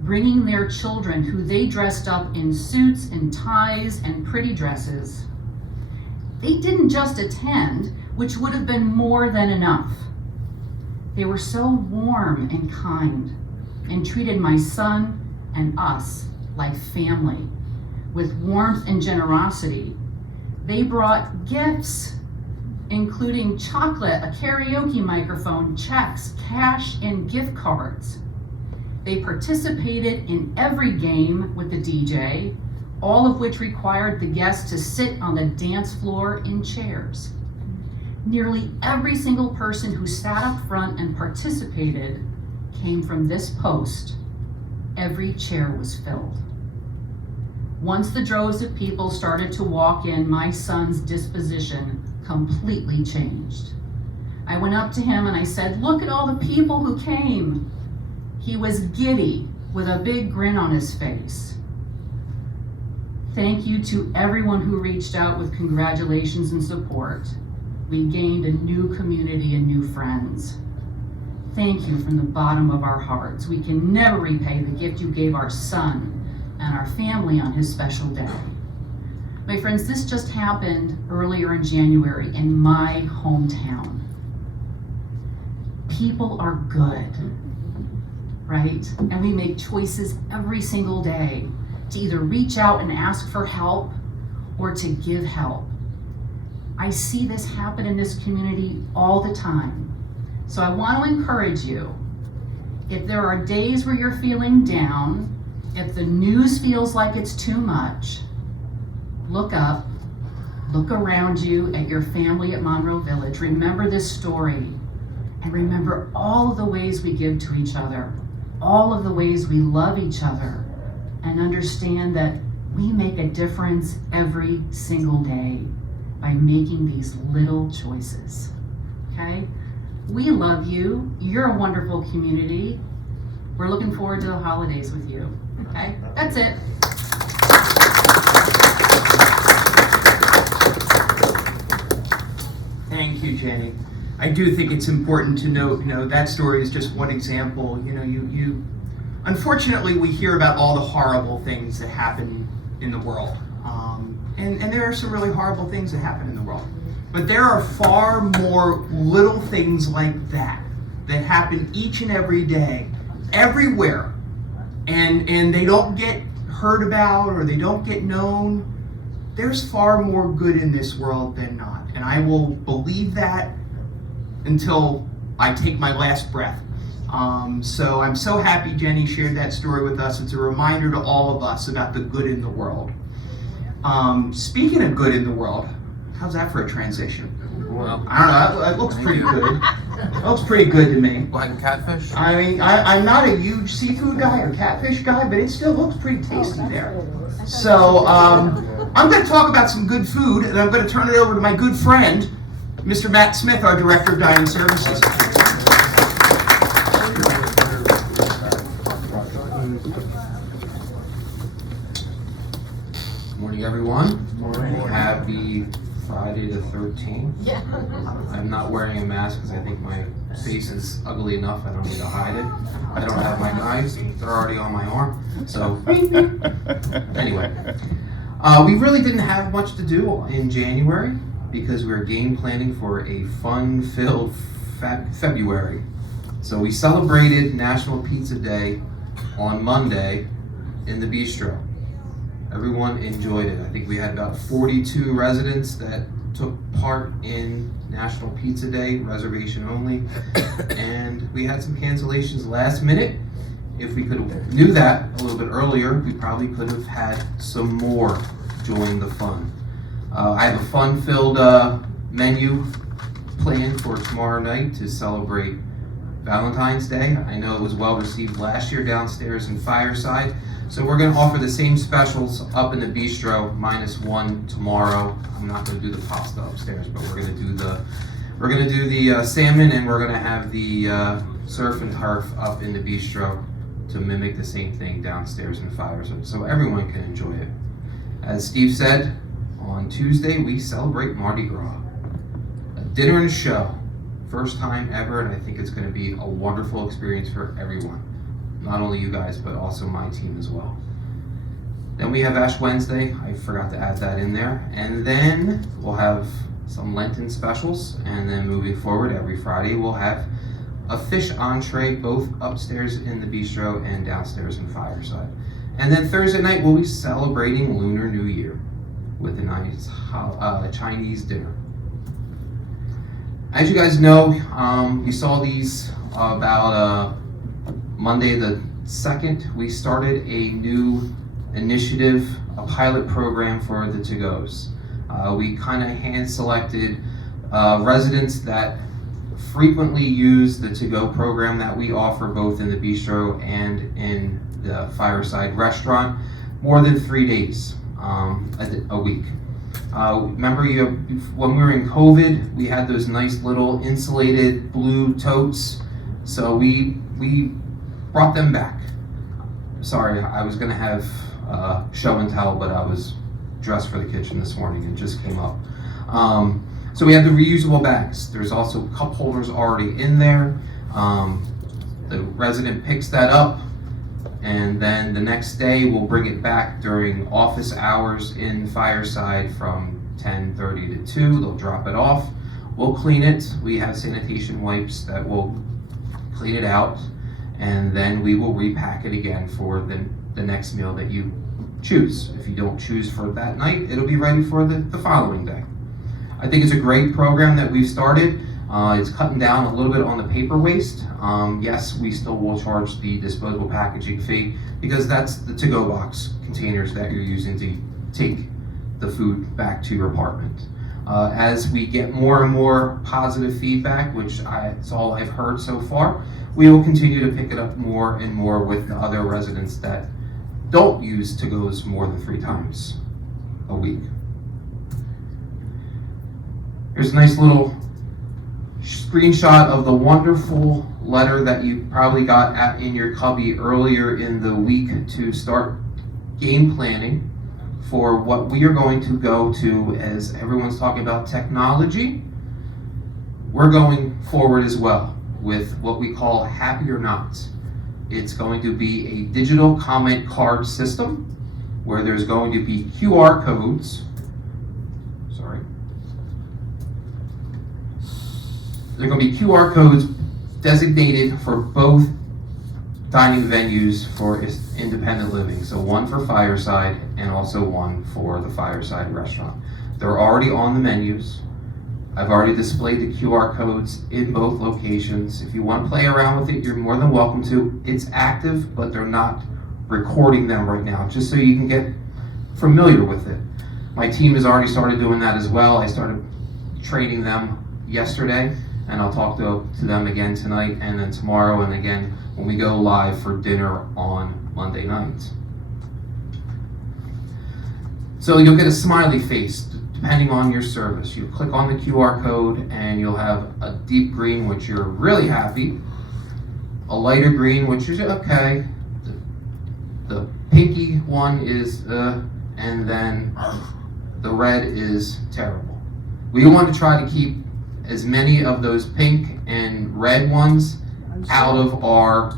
bringing their children, who they dressed up in suits and ties and pretty dresses. They didn't just attend, which would have been more than enough. They were so warm and kind and treated my son and us like family, with warmth and generosity. They brought gifts, including chocolate, a karaoke microphone, checks, cash, and gift cards. They participated in every game with the DJ, all of which required the guests to sit on the dance floor in chairs. Nearly every single person who sat up front and participated came from this post. Every chair was filled. Once the droves of people started to walk in, my son's disposition completely changed. I went up to him and I said, "Look at all the people who came." He was giddy with a big grin on his face. Thank you to everyone who reached out with congratulations and support. We gained a new community and new friends. Thank you from the bottom of our hearts. We can never repay the gift you gave our son and our family on his special day. My friends, this just happened earlier in January in my hometown. People are good, right? And we make choices every single day to either reach out and ask for help or to give help. I see this happen in this community all the time. So I want to encourage you, if there are days where you're feeling down, if the news feels like it's too much, look up, look around you at your family at Monroe Village. Remember this story and remember all of the ways we give to each other, all of the ways we love each other, and understand that we make a difference every single day by making these little choices, okay? We love you. You're a wonderful community. We're looking forward to the holidays with you, okay? That's it. Thank you, Jenny. I do think it's important to note, that story is just one example. You unfortunately, we hear about all the horrible things that happen in the world. And there are some really horrible things that happen in the world. But there are far more little things like that happen each and every day, everywhere. And they don't get heard about or they don't get known. There's far more good in this world than not. And I will believe that until I take my last breath. So I'm so happy Jenny shared that story with us. It's a reminder to all of us about the good in the world. Speaking of good in the world, how's that for a transition? Well, I don't know, it looks pretty good. It looks pretty good to me. like catfish? I mean, I'm not a huge seafood guy or catfish guy, but it still looks pretty tasty there. So I'm going to talk about some good food, and I'm going to turn it over to my good friend, Mr. Matt Smith, our Director of Dining Services. Good morning, everyone. Happy Friday the 13th. Yeah. I'm not wearing a mask because I think my face is ugly enough. I don't need to hide it. I don't have my knives. They're already on my arm. So, anyway. We really didn't have much to do in January because we were game planning for a fun-filled February. So we celebrated National Pizza Day on Monday in the bistro. Everyone enjoyed it. I think we had about 42 residents that took part in National Pizza Day, reservation only, and we had some cancellations last minute. If we could have knew that a little bit earlier, we probably could have had some more join the fun. I have a fun-filled menu planned for tomorrow night to celebrate Valentine's Day. I know it was well received last year downstairs in Fireside. So we're going to offer the same specials up in the bistro, -1 tomorrow. I'm not going to do the pasta upstairs, but we're going to do the salmon, and we're going to have the surf and turf up in the bistro to mimic the same thing downstairs in Fireside, so everyone can enjoy it. As Steve said, on Tuesday we celebrate Mardi Gras, a dinner and show, first time ever, and I think it's going to be a wonderful experience for everyone. Not only you guys, but also my team as well. Then we have Ash Wednesday. I forgot to add that in there. And then we'll have some Lenten specials. And then moving forward, every Friday we'll have a fish entree, both upstairs in the bistro and downstairs in Fireside. And then Thursday night we'll be celebrating Lunar New Year with a nice Chinese dinner. As you guys know, we saw these about Monday the 2nd, we started a new initiative, a pilot program for the to-goes. We kind of hand-selected residents that frequently use the to-go program that we offer both in the bistro and in the Fireside restaurant more than 3 days a week. Remember when we were in COVID, we had those nice little insulated blue totes, so we brought them back. Sorry, I was gonna have show and tell, but I was dressed for the kitchen this morning and just came up. So we have the reusable bags. There's also cup holders already in there. The resident picks that up, and then the next day we'll bring it back during office hours in Fireside from 10:30 to 2. They'll drop it off. We'll clean it. We have sanitation wipes that will clean it out, and then we will repack it again for the next meal that you choose. If you don't choose for that night, it'll be ready for the following day. I think it's a great program that we've started. It's cutting down a little bit on the paper waste. Yes, we still will charge the disposable packaging fee because that's the to-go box containers that you're using to take the food back to your apartment. As we get more and more positive feedback, which it's all I've heard so far, we will continue to pick it up more and more with the other residents that don't use to-goes more than 3 times a week. Here's a nice little screenshot of the wonderful letter that you probably got in your cubby earlier in the week to start game planning for what we are going to go to. As everyone's talking about technology, we're going forward as well with what we call Happy or Not. It's going to be a digital comment card system where there's going to be QR codes. Sorry. There are going to be QR codes designated for both dining venues for independent living. So one for Fireside and also one for the Fireside restaurant. They're already on the menus. I've already displayed the QR codes in both locations. If you want to play around with it, you're more than welcome to. It's active, but they're not recording them right now, just so you can get familiar with it. My team has already started doing that as well. I started training them yesterday, and I'll talk to them again tonight and then tomorrow, and again when we go live for dinner on Monday night. So you'll get a smiley face depending on your service. You click on the QR code and you'll have a deep green, which you're really happy, a lighter green, which is okay, the pinky one is and then the red is terrible. We want to try to keep as many of those pink and red ones out of our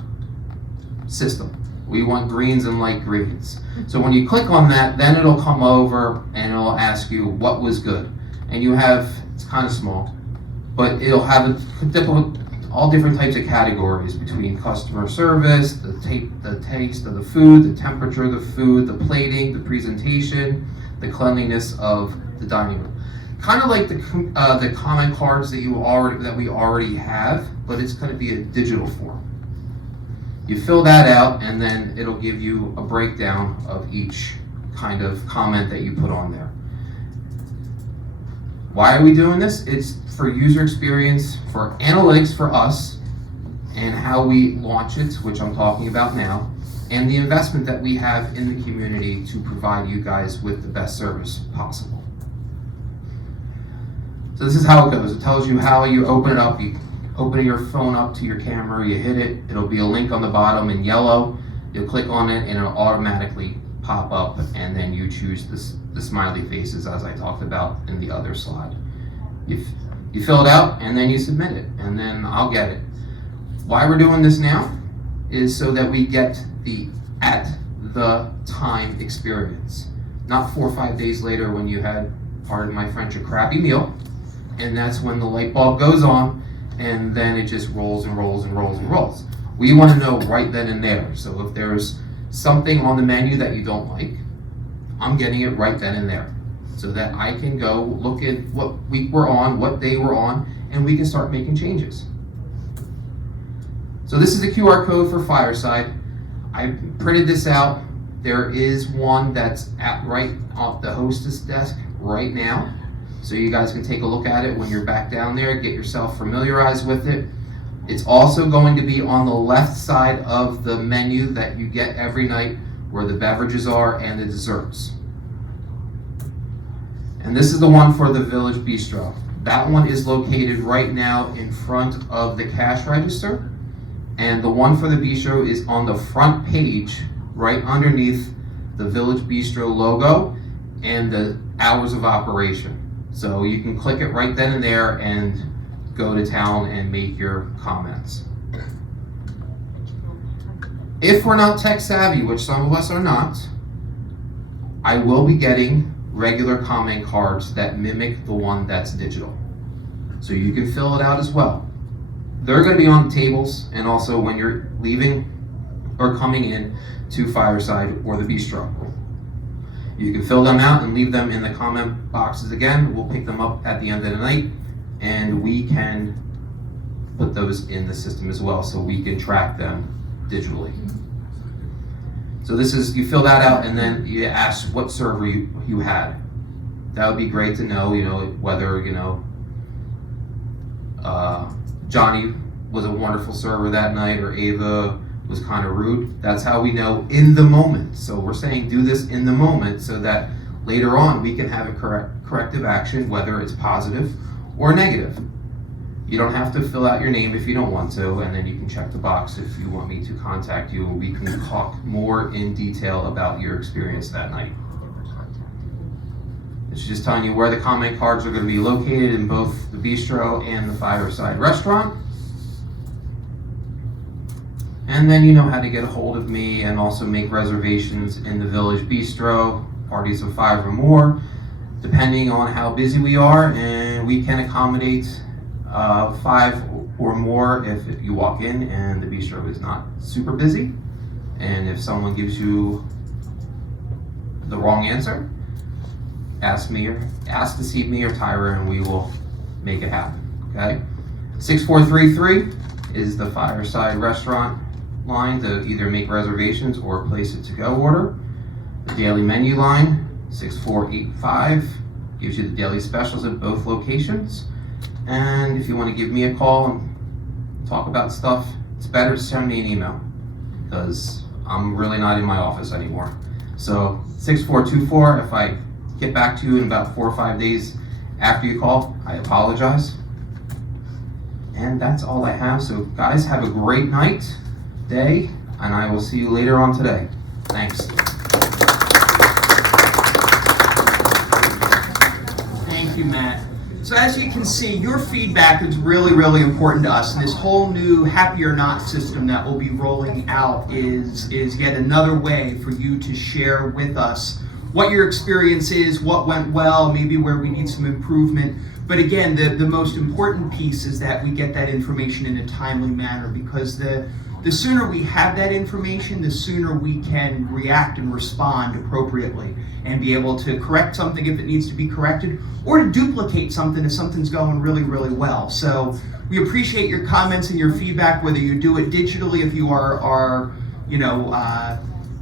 system. We want greens and light greens. So when you click on that, then it'll come over and it'll ask you what was good. And you have, it's kind of small, but it'll have all different types of categories between customer service, the taste of the food, the temperature of the food, the plating, the presentation, the cleanliness of the dining room. Kind of like the comment cards that we already have, but it's going to be a digital form. You fill that out, and then it'll give you a breakdown of each kind of comment that you put on there. Why are we doing this? It's for user experience, for analytics for us, and how we launch it, which I'm talking about now, and the investment that we have in the community to provide you guys with the best service possible. So this is how it goes. It tells you how you open it up. You open your phone up to your camera, you hit it, it'll be a link on the bottom in yellow. You'll click on it and it'll automatically pop up, and then you choose the smiley faces as I talked about in the other slide. You fill it out and then you submit it, and then I'll get it. Why we're doing this now is so that we get the at the time experience. Not 4 or 5 days later when you had, pardon my French, a crappy meal, and that's when the light bulb goes on, and then it just rolls and rolls and rolls and rolls. We want to know right then and there. So if there's something on the menu that you don't like, I'm getting it right then and there, so that I can go look at what week we're on, what day we're on, and we can start making changes. So this is the QR code for Fireside. I printed this out. There is one that's at right off the hostess desk right now. So you guys can take a look at it when you're back down there, get yourself familiarized with it. It's also going to be on the left side of the menu that you get every night where the beverages are and the desserts. And this is the one for the Village Bistro. That one is located right now in front of the cash register. And the one for the bistro is on the front page, right underneath the Village Bistro logo and the hours of operation. So you can click it right then and there and go to town and make your comments. If we're not tech savvy, which some of us are not, I will be getting regular comment cards that mimic the one that's digital. So you can fill it out as well. They're going to be on the tables and also when you're leaving or coming in to Fireside or the bistro. You can fill them out and leave them in the comment boxes again. We'll pick them up at the end of the night and we can put those in the system as well so we can track them digitally. So this is, you fill that out and then you ask what server you had. That would be great to know, whether, Johnny was a wonderful server that night or Ava was kind of rude. That's how we know in the moment. So we're saying do this in the moment so that later on we can have a corrective action, whether it's positive or negative. You don't have to fill out your name if you don't want to, and then you can check the box if you want me to contact you. We can talk more in detail about your experience that night. It's just telling you where the comment cards are going to be located in both the bistro and the Fireside restaurant. And then you know how to get a hold of me and also make reservations in the Village Bistro, parties of 5 or more, depending on how busy we are, and we can accommodate 5 or more if you walk in and the bistro is not super busy. And if someone gives you the wrong answer, ask to see me or Tyra and we will make it happen, okay? 6433 is the Fireside restaurant line to either make reservations or place a to-go order. The daily menu line, 6485, gives you the daily specials at both locations. And if you want to give me a call and talk about stuff, it's better to send me an email because I'm really not in my office anymore. So 6424, if I get back to you in about 4 or 5 days after you call, I apologize. And that's all I have. So guys, have a great night, day, and I will see you later on today. Thanks. Thank you, Matt. So as you can see, your feedback is really, really important to us, and this whole new Happy or Not system that we'll be rolling out is yet another way for you to share with us what your experience is, what went well, maybe where we need some improvement. But again, the most important piece is that we get that information in a timely manner, because the sooner we have that information, the sooner we can react and respond appropriately and be able to correct something if it needs to be corrected, or to duplicate something if something's going really, really well. So we appreciate your comments and your feedback, whether you do it digitally, if you are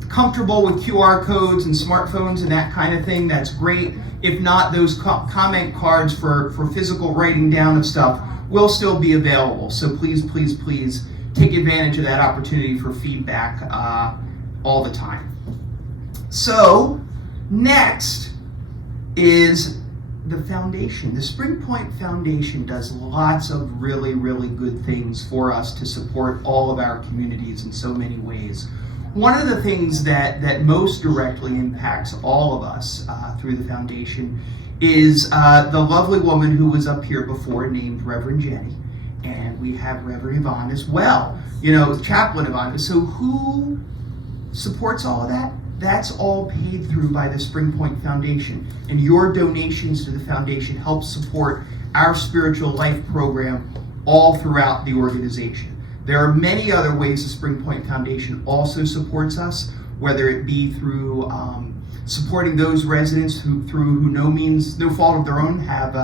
comfortable with QR codes and smartphones and that kind of thing, that's great. If not, those comment cards for physical writing down of stuff will still be available. So please, please, please take advantage of that opportunity for feedback all the time. So next is the foundation. The Spring Point Foundation does lots of really, really good things for us to support all of our communities in so many ways. One of the things that most directly impacts all of us through the foundation is the lovely woman who was up here before named Reverend Jenny. And we have Reverend Yvonne as well, Chaplain Yvonne. So who supports all of that? That's all paid through by the Spring Point Foundation. And your donations to the foundation help support our spiritual life program all throughout the organization. There are many other ways the Spring Point Foundation also supports us, whether it be through supporting those residents who no fault of their own have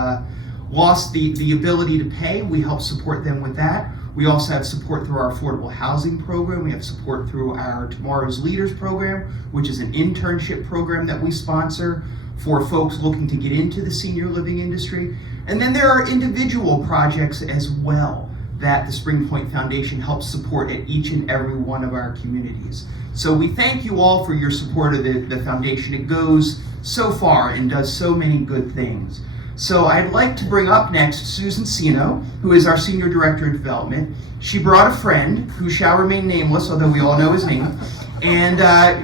lost the ability to pay. We help support them with that. We also have support through our affordable housing program. We have support through our Tomorrow's Leaders program, which is an internship program that we sponsor for folks looking to get into the senior living industry. And then there are individual projects as well that the Spring Point Foundation helps support at each and every one of our communities. So we thank you all for your support of the foundation. It goes so far and does so many good things. So I'd like to bring up next Susan Sino, who is our Senior Director of Development. She brought a friend who shall remain nameless, although we all know his name, and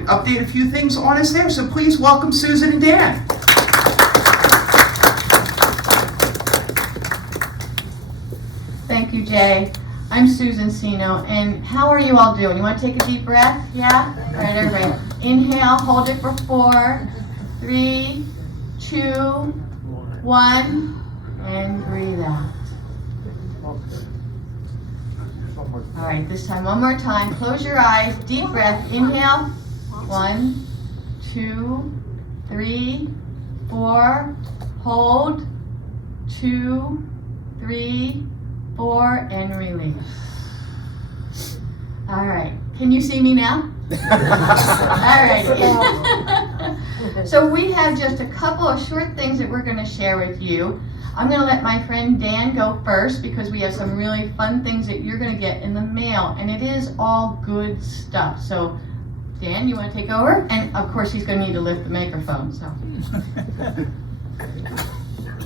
update a few things on us there. So please welcome Susan and Dan. Thank you, Jay. I'm Susan Sino, and how are you all doing? You want to take a deep breath? Yeah? All right, everybody. Inhale, hold it for 4, 3, 2, 1, and breathe out. All right, this time, one more time. Close your eyes, deep breath. Inhale, 1, 2, 3, 4, hold, 2, 3, 4, and release. All right, can you see me now? All right. So we have just a couple of short things that we're going to share with you. I'm going to let my friend Dan go first because we have some really fun things that you're going to get in the mail, and it is all good stuff. So Dan, you want to take over? And of course he's going to need to lift the microphone. So.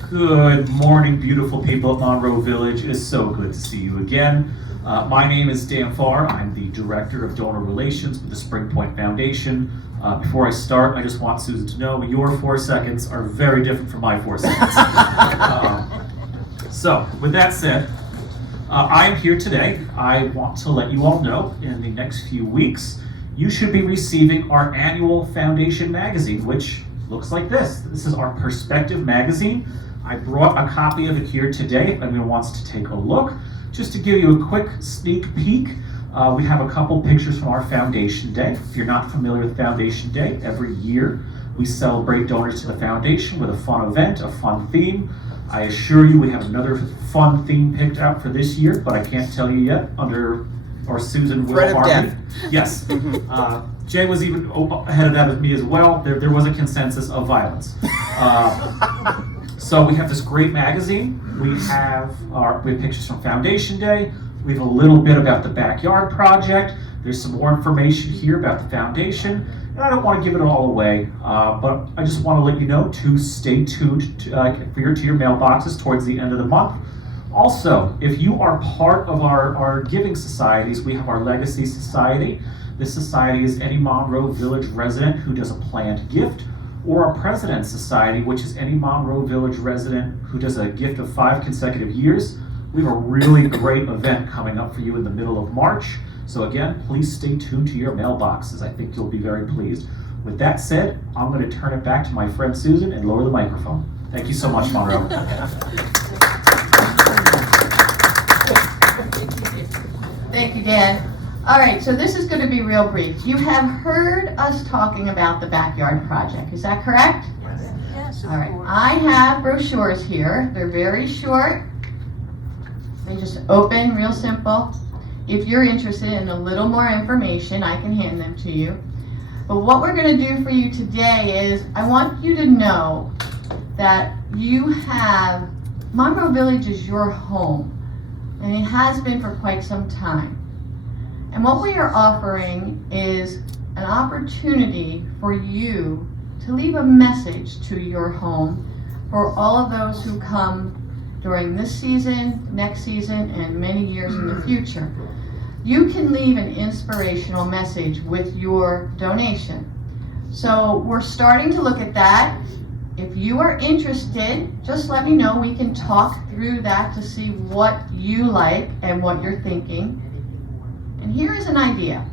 Good morning, beautiful people of Monroe Village. It is so good to see you again. My name is Dan Farr. I'm the Director of Donor Relations with the Spring Point Foundation. Before I start, I just want Susan to know your 4 seconds are very different from my 4 seconds. So, with that said, I am here today. I want to let you all know in the next few weeks, you should be receiving our annual Foundation magazine, which looks like this. This is our Perspective magazine. I brought a copy of it here today if anyone wants to take a look. Just to give you a quick sneak peek, we have a couple pictures from our Foundation Day. If you're not familiar with Foundation Day, every year we celebrate donors to the Foundation with a fun event, a fun theme. I assure you we have another fun theme picked out for this year, but I can't tell you yet. Under our Susan will Threat of Harvey. death. Yes. Jay was even ahead of that with me as well. There was a consensus of violence. So we have this great magazine. We have pictures from Foundation Day. We have a little bit about the Backyard Project. There's some more information here about the Foundation. And I don't want to give it all away, but I just want to let you know to stay tuned to your mailboxes towards the end of the month. Also, if you are part of our giving societies, we have our Legacy Society. This society is any Monroe Village resident who does a planned gift, or our President's Society, which is any Monroe Village resident who does a gift of 5 consecutive years. We have a really great event coming up for you in the middle of March. So again, please stay tuned to your mailboxes. I think you'll be very pleased. With that said, I'm going to turn it back to my friend Susan and lower the microphone. Thank you so much, Monroe. Thank you, Dan. All right, so this is going to be real brief. You have heard us talking about the Backyard Project. Is that correct? Yes. All right, I have brochures here. They're very short. They just open, real simple. If you're interested in a little more information, I can hand them to you. But what we're going to do for you today is I want you to know that you have, Monroe Village is your home, and it has been for quite some time. And what we are offering is an opportunity for you to leave a message to your home for all of those who come during this season, next season, and many years in the future. You can leave an inspirational message with your donation. So we're starting to look at that. If you are interested, just let me know. We can talk through that to see what you like and what you're thinking. And here is an idea.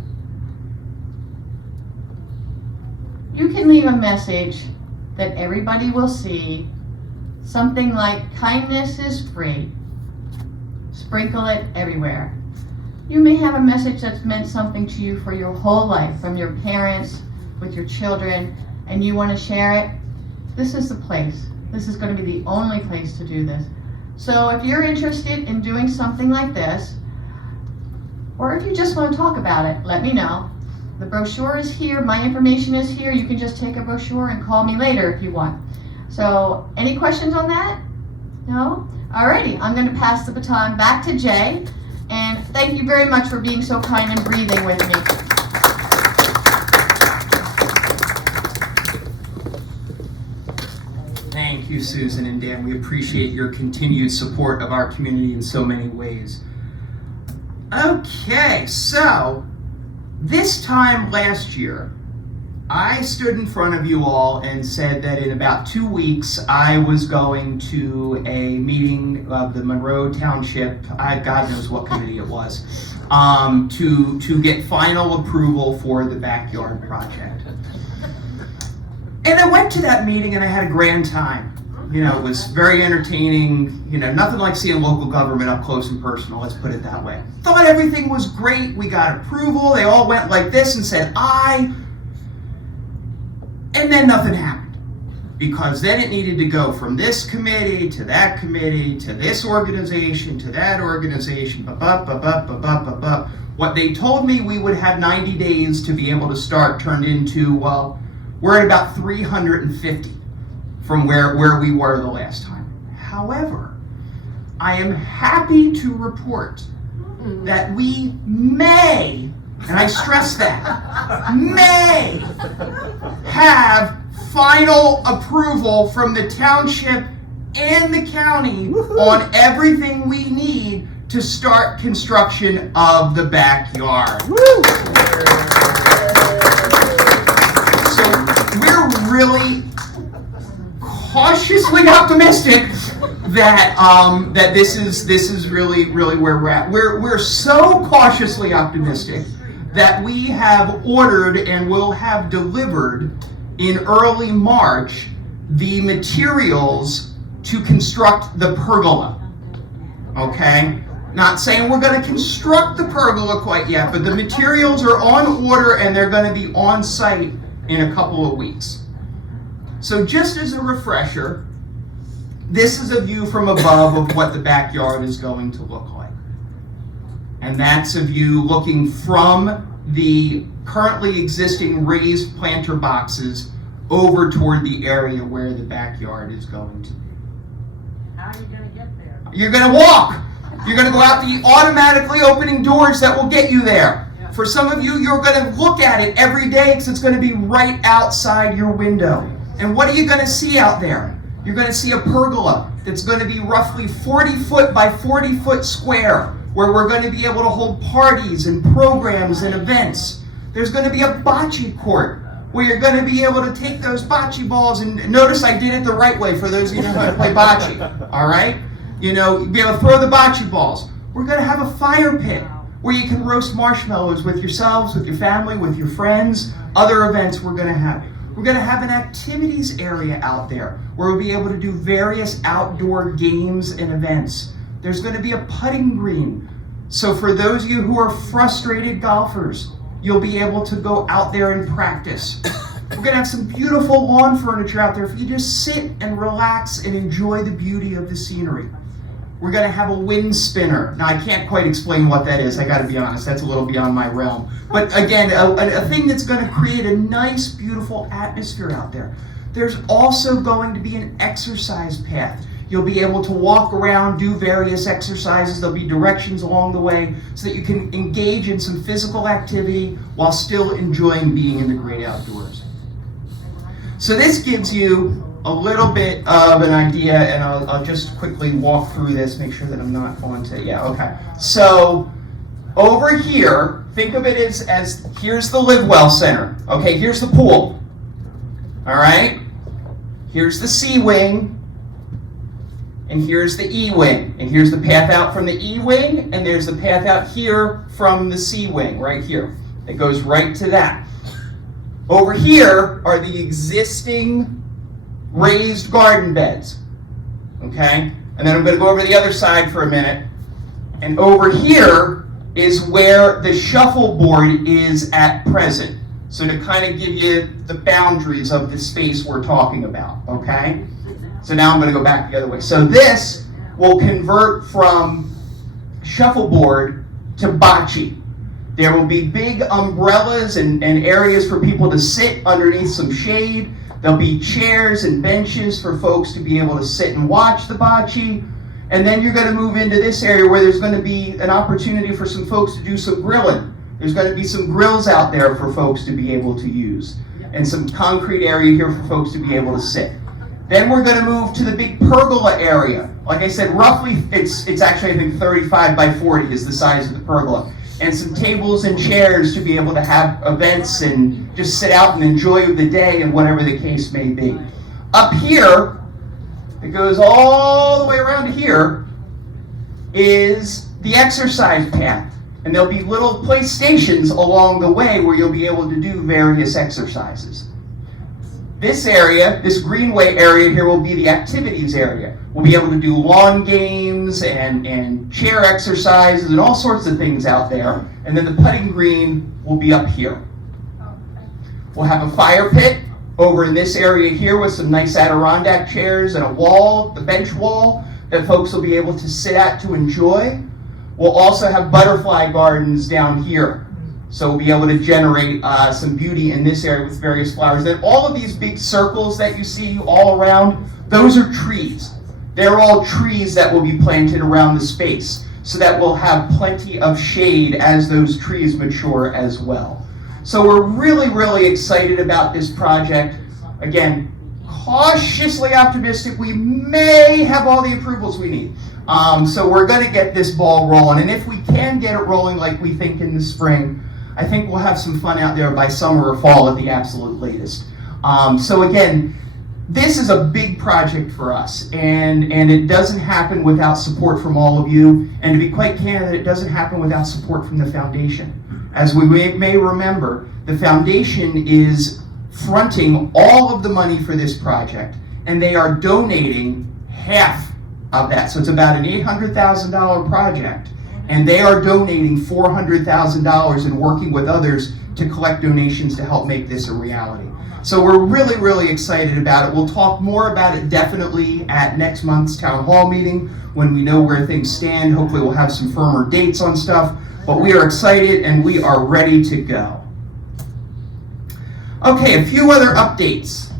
You can leave a message that everybody will see, something like, kindness is free. Sprinkle it everywhere. You may have a message that's meant something to you for your whole life, from your parents, with your children, and you want to share it. This is the place. This is going to be the only place to do this. So if you're interested in doing something like this, Or if you just want to talk about it, let me know. The brochure is here, my information is here. You can just take a brochure and call me later if you want. So, any questions on that? No? Alrighty, I'm going to pass the baton back to Jay. And thank you very much for being so kind and breathing with me. Thank you, Susan and Dan. We appreciate your continued support of our community in so many ways. Okay, so this time last year, I stood in front of you all and said that in about 2 weeks, I was going to a meeting of the Monroe Township, God knows what committee it was, to get final approval for the backyard project. And I went to that meeting and I had a grand time. You know, it was very entertaining, you know, nothing like seeing local government up close and personal, let's put it that way. Thought everything was great, we got approval, they all went like this and said aye, and then nothing happened. Because then it needed to go from this committee to this organization to that organization, What they told me we would have 90 days to be able to start turned into, well, we're at about 350 from where we were the last time. However, I am happy to report that we may, and I stress that, may have final approval from the township and the county on everything we need to start construction of the backyard. So we're really cautiously optimistic that that this is really where we're at. We're so cautiously optimistic that we have ordered and will have delivered in early March the materials to construct the pergola. Okay? Not saying we're going to construct the pergola quite yet, but the materials are on order and they're going to be on site in a couple of weeks. So just as a refresher, this is a view from above of what the backyard is going to look like. And that's a view looking from the currently existing raised planter boxes over toward the area where the backyard is going to be. How are you going to get there? You're going to walk. You're going to go out the automatically opening doors that will get you there. Yeah. For some of you, you're going to look at it every day because it's going to be right outside your window. And what are you going to see out there? You're going to see a pergola that's going to be roughly 40 foot by 40 foot square, where we're going to be able to hold parties and programs and events. There's going to be a bocce court, where you're going to be able to take those bocce balls, and notice I did it the right way for those of you who know how to play bocce, all right? You know, be able to throw the bocce balls. We're going to have a fire pit where you can roast marshmallows with yourselves, with your family, with your friends, other events we're going to have. We're going to have an activities area out there where we'll be able to do various outdoor games and events. There's going to be a putting green. So for those of you who are frustrated golfers, you'll be able to go out there and practice. We're going to have some beautiful lawn furniture out there for you to just sit and relax and enjoy the beauty of the scenery. We're going to have a wind spinner. Now, I can't quite explain what that is. I got to be honest. That's a little beyond my realm. But again, a thing that's going to create a nice, beautiful atmosphere out there. There's also going to be an exercise path. You'll be able to walk around, do various exercises. There'll be directions along the way so that you can engage in some physical activity while still enjoying being in the great outdoors. So this gives you a little bit of an idea, and I'll just quickly walk through this, make sure that I'm not on to, yeah, okay. So over here, think of it as here's the Live Well Center. Okay, here's the pool. All right? Here's the C wing, and here's the E wing. And here's the path out from the E wing, and there's the path out here from the C wing, right here. It goes right to that. Over here are the existing raised garden beds, okay? And then I'm going to go over to the other side for a minute. And over here is where the shuffleboard is at present. So to kind of give you the boundaries of the space we're talking about, okay? So now I'm going to go back the other way. So this will convert from shuffleboard to bocce. There will be big umbrellas and areas for people to sit underneath some shade. There'll be chairs and benches for folks to be able to sit and watch the bocce. And then you're going to move into this area where there's going to be an opportunity for some folks to do some grilling. There's going to be some grills out there for folks to be able to use. And some concrete area here for folks to be able to sit. Then we're going to move to the big pergola area. Like I said, roughly, it's actually, I think, 35 by 40 is the size of the pergola. And some tables and chairs to be able to have events and just sit out and enjoy the day and whatever the case may be. Up here, it goes all the way around to here, is the exercise path. And there'll be little place stations along the way where you'll be able to do various exercises. This area, this greenway area here, will be the activities area. We'll be able to do lawn games and chair exercises and all sorts of things out there. And then the putting green will be up here. We'll have a fire pit over in this area here with some nice Adirondack chairs and a wall, the bench wall, that folks will be able to sit at to enjoy. We'll also have butterfly gardens down here. So we'll be able to generate some beauty in this area with various flowers. Then all of these big circles that you see all around, those are trees. They're all trees that will be planted around the space, so that we'll have plenty of shade as those trees mature as well. So we're really, really excited about this project. Again, cautiously optimistic. We may have all the approvals we need. So we're going to get this ball rolling. And if we can get it rolling like we think in the spring, I think we'll have some fun out there by summer or fall at the absolute latest. So again, this is a big project for us, and it doesn't happen without support from all of you. And to be quite candid, it doesn't happen without support from the foundation. As we may remember, the foundation is fronting all of the money for this project, and they are donating half of that. So it's about an $800,000 project, and they are donating $400,000 and working with others to collect donations to help make this a reality. So we're really, really excited about it. We'll talk more about it definitely at next month's town hall meeting when we know where things stand. Hopefully we'll have some firmer dates on stuff, but we are excited and we are ready to go. Okay, a few other updates.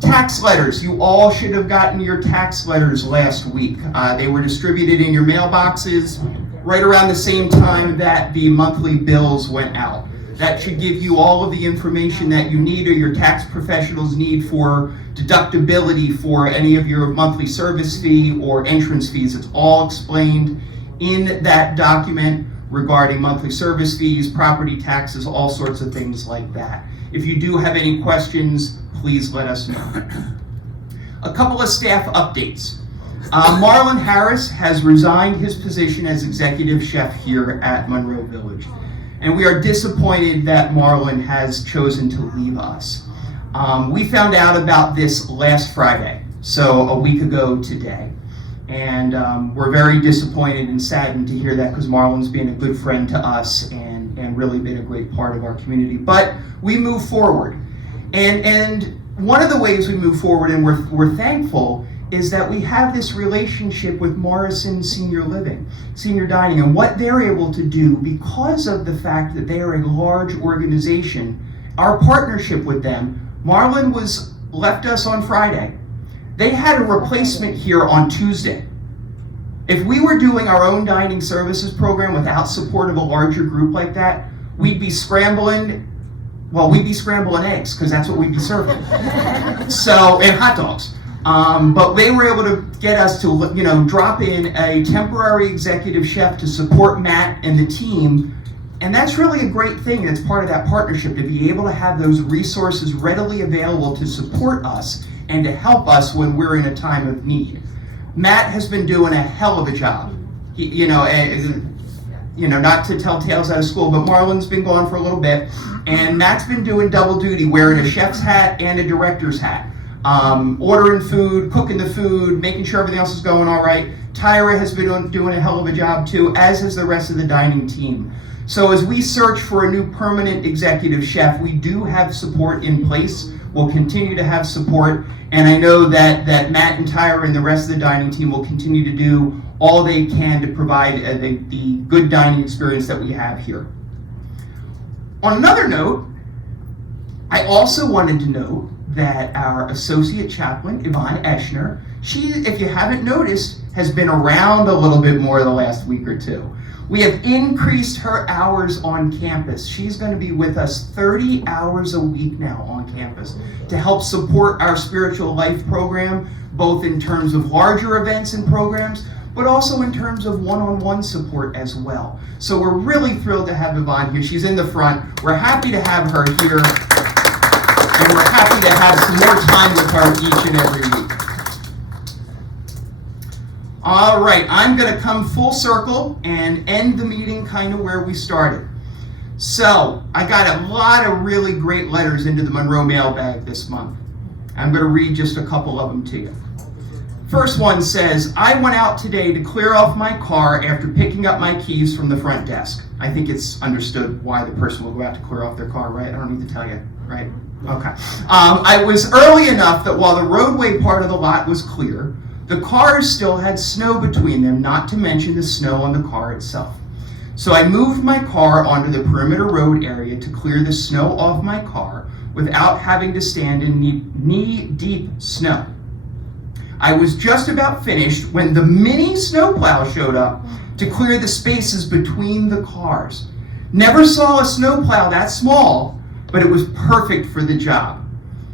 Tax letters. You all should have gotten your tax letters last week. They were distributed in your mailboxes right around the same time that the monthly bills went out. That should give you all of the information that you need or your tax professionals need for deductibility for any of your monthly service fee or entrance fees. It's all explained in that document regarding monthly service fees, property taxes, all sorts of things like that. If you do have any questions, please let us know. A couple of staff updates. Marlon Harris has resigned his position as executive chef here at Monroe Village. And we are disappointed that Marlon has chosen to leave us. We found out about this last Friday, so a week ago today. And we're very disappointed and saddened to hear that because Marlon's been a good friend to us and really been a great part of our community. But we move forward. And one of the ways we move forward, and we're thankful, is that we have this relationship with Morrison Senior Living, Senior Dining, and what they're able to do because of the fact that they are a large organization. Our partnership with them, Marlon left us on Friday. They had a replacement here on Tuesday. If we were doing our own dining services program without support of a larger group like that, we'd be scrambling eggs, because that's what we'd be serving. So, and hot dogs. But they were able to get us to, drop in a temporary executive chef to support Matt and the team. And that's really a great thing. That's part of that partnership, to be able to have those resources readily available to support us and to help us when we're in a time of need. Matt has been doing a hell of a job. Not to tell tales out of school, but Marlon's been gone for a little bit, and Matt's been doing double duty, wearing a chef's hat and a director's hat. Ordering food, cooking the food, making sure everything else is going all right. Tyra has been doing a hell of a job too, as has the rest of the dining team. So as we search for a new permanent executive chef, we do have support in place. We'll continue to have support, and I know that Matt and Tyra and the rest of the dining team will continue to do all they can to provide the good dining experience that we have here. On another note, I also wanted to note that our Associate Chaplain, Yvonne Eschner, she, if you haven't noticed, has been around a little bit more the last week or two. We have increased her hours on campus. She's going to be with us 30 hours a week now on campus to help support our spiritual life program, both in terms of larger events and programs, but also in terms of one-on-one support as well. So we're really thrilled to have Yvonne here. She's in the front. We're happy to have her here, and we're happy to have some more time with her each and every week. All right, I'm going to come full circle and end the meeting kind of where we started. So, I got a lot of really great letters into the Monroe mailbag this month. I'm going to read just a couple of them to you. First one says, I went out today to clear off my car after picking up my keys from the front desk. I think it's understood why the person will go out to clear off their car, right? I don't need to tell you, right? Okay. I was early enough that while the roadway part of the lot was clear, the cars still had snow between them, not to mention the snow on the car itself. So I moved my car onto the perimeter road area to clear the snow off my car without having to stand in knee-deep snow. I was just about finished when the mini snowplow showed up to clear the spaces between the cars. Never saw a snowplow that small, but it was perfect for the job.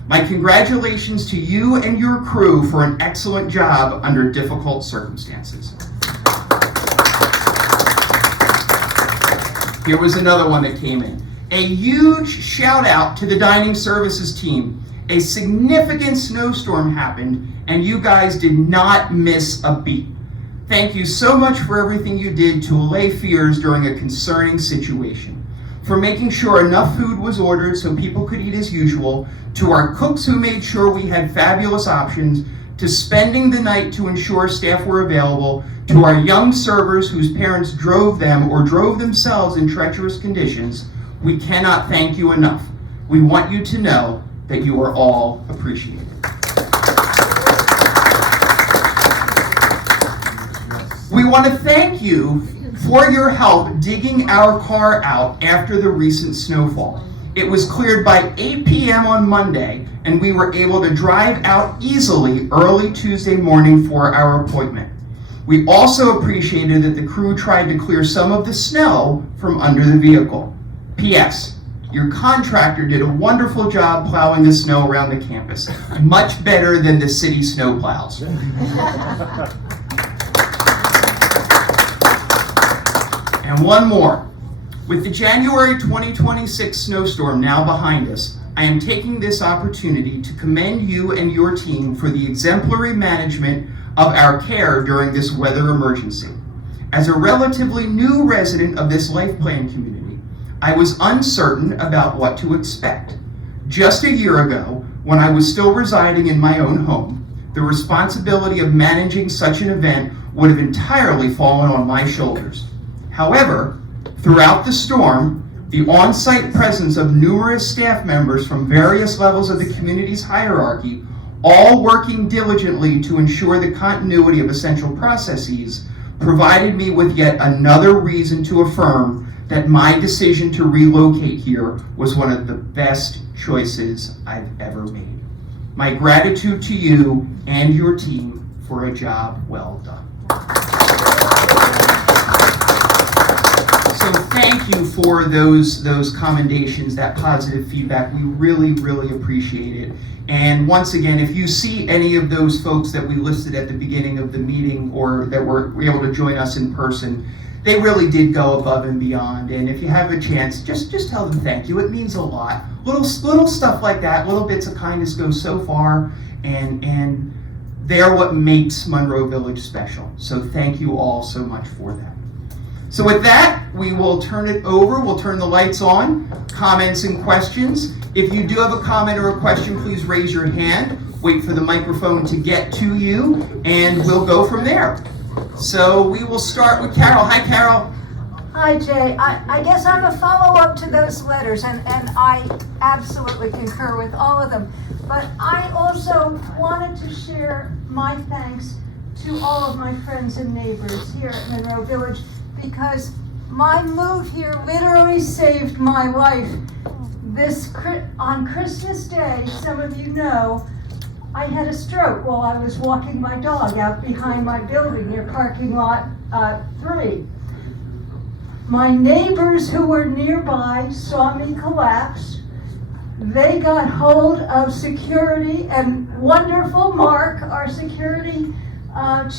My congratulations to you and your crew for an excellent job under difficult circumstances. Here was another one that came in. A huge shout out to the dining services team. A significant snowstorm happened and you guys did not miss a beat. Thank you so much for everything you did to allay fears during a concerning situation. For making sure enough food was ordered so people could eat as usual, to our cooks who made sure we had fabulous options, to spending the night to ensure staff were available, to our young servers whose parents drove them or drove themselves in treacherous conditions, we cannot thank you enough. We want you to know that you are all appreciated. We want to thank you for your help digging our car out after the recent snowfall. It was cleared by 8 p.m. on Monday, and we were able to drive out easily early Tuesday morning for our appointment. We also appreciated that the crew tried to clear some of the snow from under the vehicle. P.S. Your contractor did a wonderful job plowing the snow around the campus. Much better than the city snow plows. And one more. With the January 2026 snowstorm now behind us, I am taking this opportunity to commend you and your team for the exemplary management of our care during this weather emergency. As a relatively new resident of this life plan community, I was uncertain about what to expect. Just a year ago, when I was still residing in my own home, the responsibility of managing such an event would have entirely fallen on my shoulders. However, throughout the storm, the on-site presence of numerous staff members from various levels of the community's hierarchy, all working diligently to ensure the continuity of essential processes, provided me with yet another reason to affirm that my decision to relocate here was one of the best choices I've ever made. My gratitude to you and your team for a job well done. So thank you for those commendations, that positive feedback. We really, really appreciate it. And once again, if you see any of those folks that we listed at the beginning of the meeting or that were able to join us in person, they really did go above and beyond. And if you have a chance, just tell them thank you. It means a lot. Little stuff like that, little bits of kindness go so far, and they're what makes Monroe Village special. So thank you all so much for that. So with that, we will turn it over. We'll turn the lights on. Comments and questions. If you do have a comment or a question, please raise your hand. Wait for the microphone to get to you, and we'll go from there. So we will start with Carol. Hi, Carol. Hi, Jay. I guess I'm a follow-up to those letters, and I absolutely concur with all of them. But I also wanted to share my thanks to all of my friends and neighbors here at Monroe Village, because My move here literally saved my life. On Christmas Day, some of you know, I had a stroke while I was walking my dog out behind my building near parking lot 3. My neighbors who were nearby saw me collapse. They got hold of security, and wonderful Mark, our security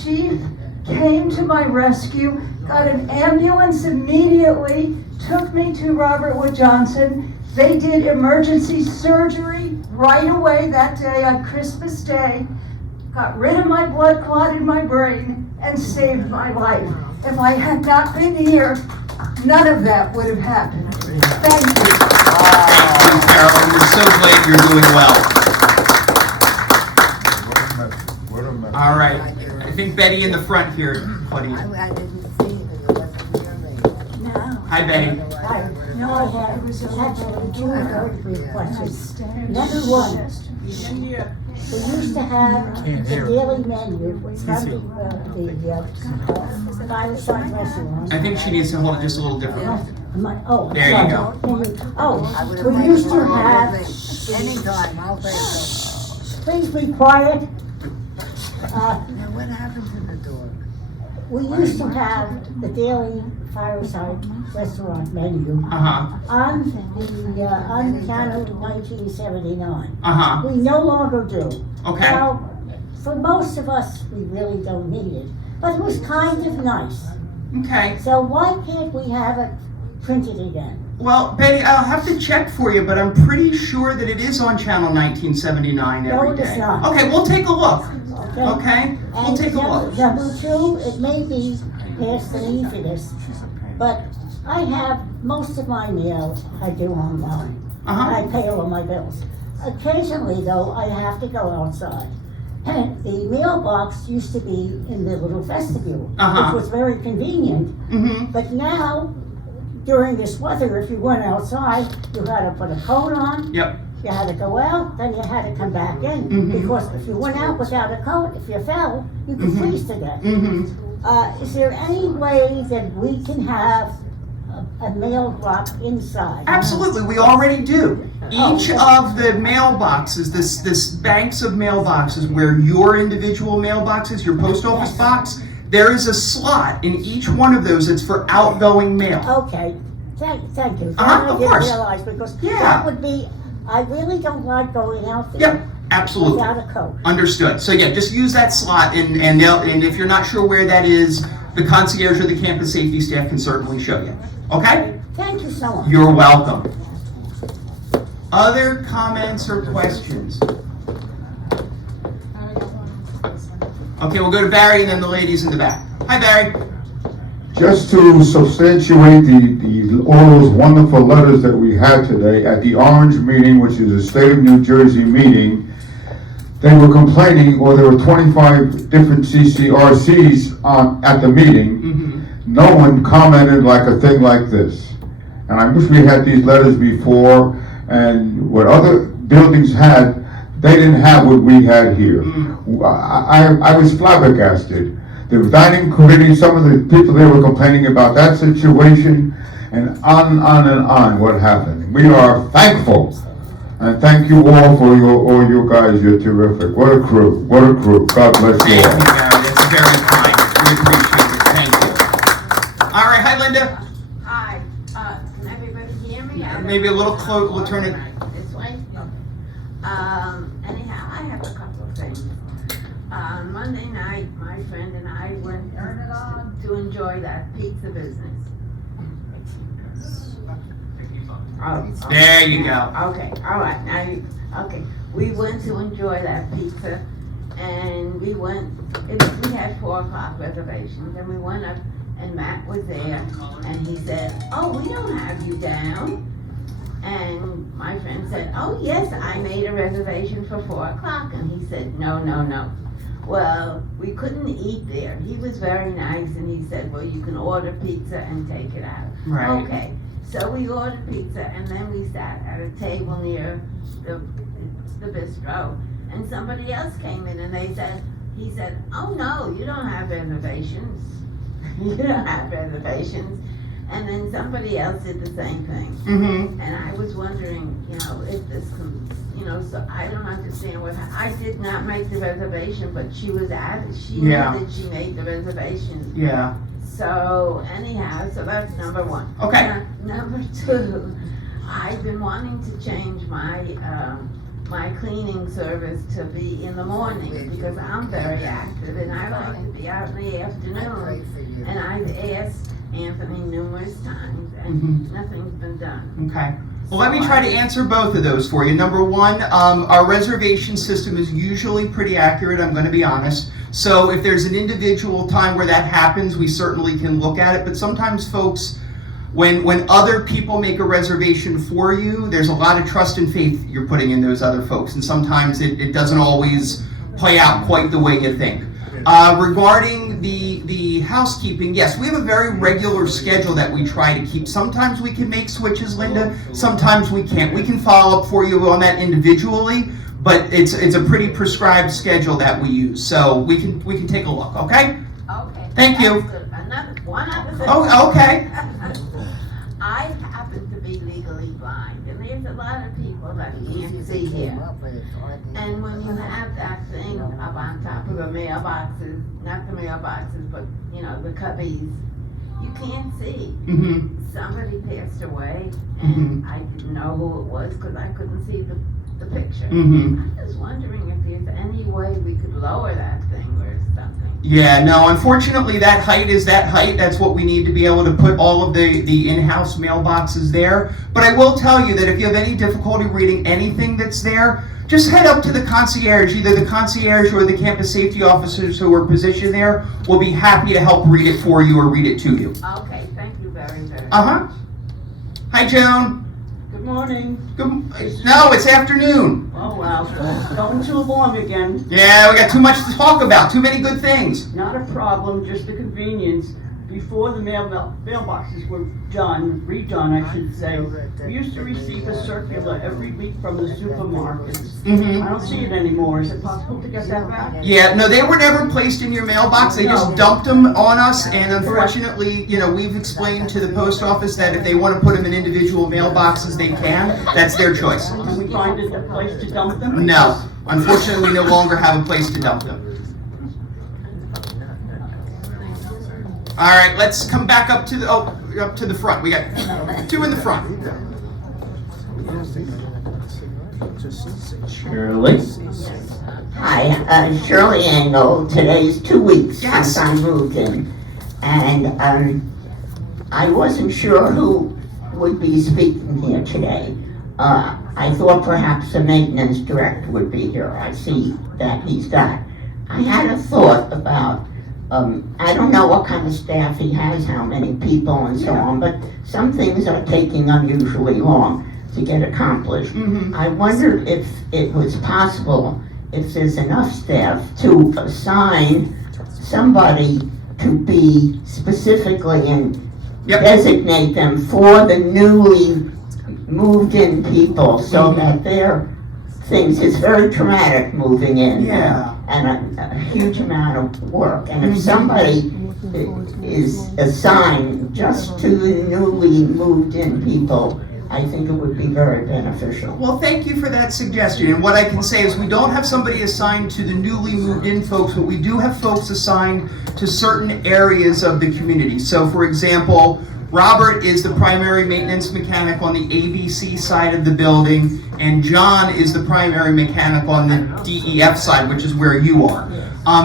chief, came to my rescue, got an ambulance immediately, took me to Robert Wood Johnson. They did emergency surgery right away that day on Christmas Day, got rid of my blood clot in my brain, and saved my life. If I had not been here, none of that would have happened. Thank you. Thank you, Carolyn. We're so glad you're doing well. All right. I think Betty in the front here, buddy. I didn't see it because it wasn't your name. No. Hi, Betty. No, I had actually two very questions. Number one, we used to have the daily menu from the Fireside Restaurant. I think she needs to hold it just a little different. There you go. We used to have, Anytime, I'll take it. please be quiet. Now, what happened to the dog? We used to have the daily Fireside Restaurant menu Uh-huh. on the channel 1979. Uh-huh. We no longer do. Okay. Now, for most of us, we really don't need it, but it was kind of nice. Okay. So why can't we have it printed again? Well, Betty, I'll have to check for you, but I'm pretty sure that it is on channel 1979 every No, it is day. not. Okay, we'll take a look. Okay? Okay? We'll take a look. Number two, it may be past the need for this, but I have most of my mail I do online. Uh-huh. I pay all my bills. Occasionally, though, I have to go outside. And the mailbox used to be in the little vestibule, Uh-huh. which was very convenient. Mm-hmm. But now, during this weather, if you went outside, you had to put a coat on. Yep. You had to go out, then you had to come back in. Mhm. Because if you went out without a coat, if you fell, you could Mhm. freeze to death. Mm-hmm. Is there any way that we can have a mail drop inside? Absolutely, we already do. Each of the mailboxes, this banks of mailboxes where your individual mailbox is, your post office box, there is a slot in each one of those that's for outgoing mail. Okay, thank you. Uh-huh, That of I didn't course. realize, because Yeah. that would be, I really don't like going out there Yep, absolutely. without a coat. Understood. So yeah, just use that slot, and if you're not sure where that is, the concierge or the campus safety staff can certainly show you. Okay? Thank you so much. You're welcome. Other comments or questions? Okay, we'll go to Barry and then the ladies in the back. Hi, Barry. Just to substantiate all those wonderful letters that we had today at the Orange meeting, which is a state of New Jersey meeting, they were complaining, or there were 25 different CCRCs at the meeting. Mm-hmm. No one commented like a thing like this. And I wish we had these letters before, and what other buildings had, they didn't have what we had here. I was flabbergasted. The dining committee, some of the people there were complaining about that situation, and on what happened. We are thankful, and thank you all for all you guys. You're terrific. What a crew! What a crew! God bless you Thank you, all. Barry. That's very kind. We appreciate it. Thank you. All right. Hi, Linda. Hi, can everybody hear me? Maybe a little close. We'll turn it. This way? Anyhow, I have a couple of things. Monday night, my friend and I went to enjoy that pizza business. Oh, There you go. okay, all right, okay. We went to enjoy that pizza, and we had 4 o'clock reservations, and we went up, and Matt was there, and he said, "Oh, we don't have you down." And my friend said, "Oh, yes, I made a reservation for 4 o'clock." And he said, no. Well, we couldn't eat there. He was very nice, and he said, "Well, you can order pizza and take it out." Right. Okay, so we ordered pizza, and then we sat at a table near the bistro, and somebody else came in, and he said, "Oh, no, you don't have reservations." You don't have reservations. And then somebody else did the same thing. Mm-hmm. And I was wondering, if this, so I don't understand I did not make the reservation, but she was at it. She knew Yeah. that she made the reservation. Yeah. So anyhow, so that's number one. Okay. Number two, I've been wanting to change my cleaning service to be in the morning because I'm very active and I like to be out in the afternoon. And I've asked Anthony numerous times and nothing's been done. Okay. Well, let me try to answer both of those for you. Number one, our reservation system is usually pretty accurate, I'm going to be honest. So if there's an individual time where that happens, we certainly can look at it. But sometimes folks, when other people make a reservation for you, there's a lot of trust and faith you're putting in those other folks. And sometimes it doesn't always play out quite the way you think. Regarding the housekeeping, yes, we have a very regular schedule that we try to keep. Sometimes we can make switches, Linda. Sometimes we can't. We can follow up for you on that individually, but it's a pretty prescribed schedule that we use. So we can take a look. Okay. Okay. Thank you. One other thing. Oh, okay. I happen to be legally blind, and there's a lot of people that can't see here. And when you have that thing up on top of the mailboxes, not the mailboxes, but the cubbies, you can't see. Mm-hmm. Somebody passed away, and I didn't know who it was because I couldn't see the picture. Mm-hmm. I'm just wondering if there's any way we could lower that thing or something. Yeah, no, unfortunately that height is that height. That's what we need to be able to put all of the in-house mailboxes there. But I will tell you that if you have any difficulty reading anything that's there, just head up to the concierge. Either the concierge or the campus safety officers who are positioned there will be happy to help read it for you or read it to you. Okay, thank you very, very much. Uh-huh. Hi, Joan. Good morning. No, it's afternoon. Oh, wow. Going too long again. Yeah, we got too much to talk about. Too many good things. Not a problem, just a convenience. Before the mailboxes were redone, I should say, we used to receive a circular every week from the supermarkets. Mm-hmm. I don't see it anymore. Is it possible to get that back? Yeah, no, they were never placed in your mailbox. They just dumped them on us, and unfortunately, we've explained to the post office that if they want to put them in individual mailboxes, they can. That's their choice. Can we find a place to dump them? No, unfortunately, we no longer have a place to dump them. All right, let's come back up to the front. We got two in the front. Shirley. Hi, Shirley Engel. Today's 2 weeks since I moved in, and I wasn't sure who would be speaking here today. I thought perhaps the maintenance director would be here. I see that he's got. I had a thought about. I don't know what kind of staff he has, how many people and so on, but some things are taking unusually long to get accomplished. Mm-hmm. I wondered if it was possible, if there's enough staff, to assign somebody to be specifically and designate them for the newly moved in people so that their things, it's very traumatic moving in. Yeah. And a huge amount of work. And if somebody is assigned just to the newly moved in people, I think it would be very beneficial. Well, thank you for that suggestion. And what I can say is we don't have somebody assigned to the newly moved in folks, but we do have folks assigned to certain areas of the community. So, for example, Robert is the primary maintenance mechanic on the ABC side of the building, and John is the primary mechanic on the DEF side, which is where you are.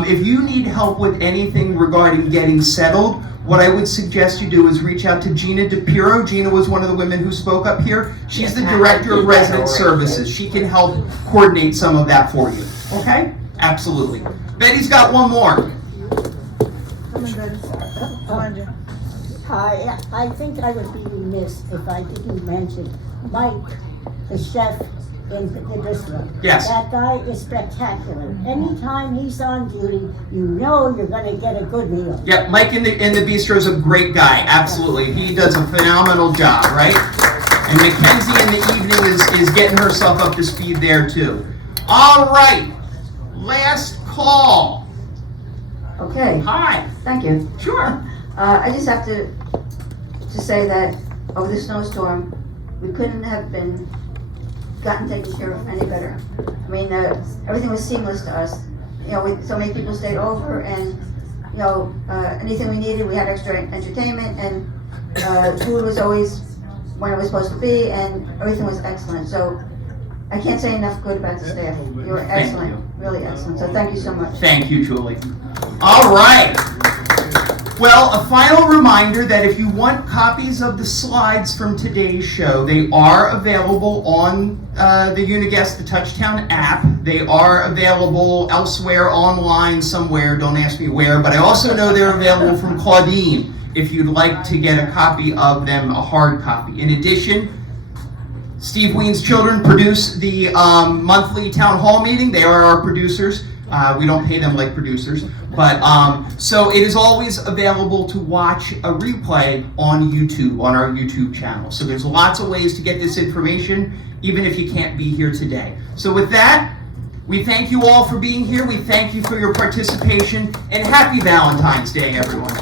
If you need help with anything regarding getting settled, what I would suggest you do is reach out to Gina DePiro. Gina was one of the women who spoke up here. She's the Director of Resident Services. She can help coordinate some of that for you. Okay? Absolutely. Betty's got one more. Hi, I think I would be remiss if I didn't mention Mike, the chef in the bistro. Yes. That guy is spectacular. Anytime he's on duty, you know you're gonna get a good meal. Yep, Mike in the bistro is a great guy. Absolutely. He does a phenomenal job, right? And Mackenzie in the evening is getting herself up to speed there too. All right. Last call. Okay. Hi. Thank you. Sure. I just have to to say that over the snowstorm, we couldn't have been gotten taken care of any better. I mean, everything was seamless to us. You know, so many people stayed over, and you know, anything we needed, we had extra entertainment, and food was always when it was supposed to be, and everything was excellent. So I can't say enough good about the staff. You were excellent, really excellent. So thank you so much. Thank you, Julie. All right. Well, a final reminder that if you want copies of the slides from today's show, they are available on the Uniguest, the Touchtown app. They are available elsewhere online somewhere. Don't ask me where, but I also know they're available from Claudine if you'd like to get a copy of them, a hard copy. In addition, Steve Ween's children produce the monthly town hall meeting. They are our producers. We don't pay them like producers, but so it is always available to watch a replay on YouTube, on our YouTube channel. So there's lots of ways to get this information, even if you can't be here today. So with that, we thank you all for being here. We thank you for your participation, and happy Valentine's Day, everyone.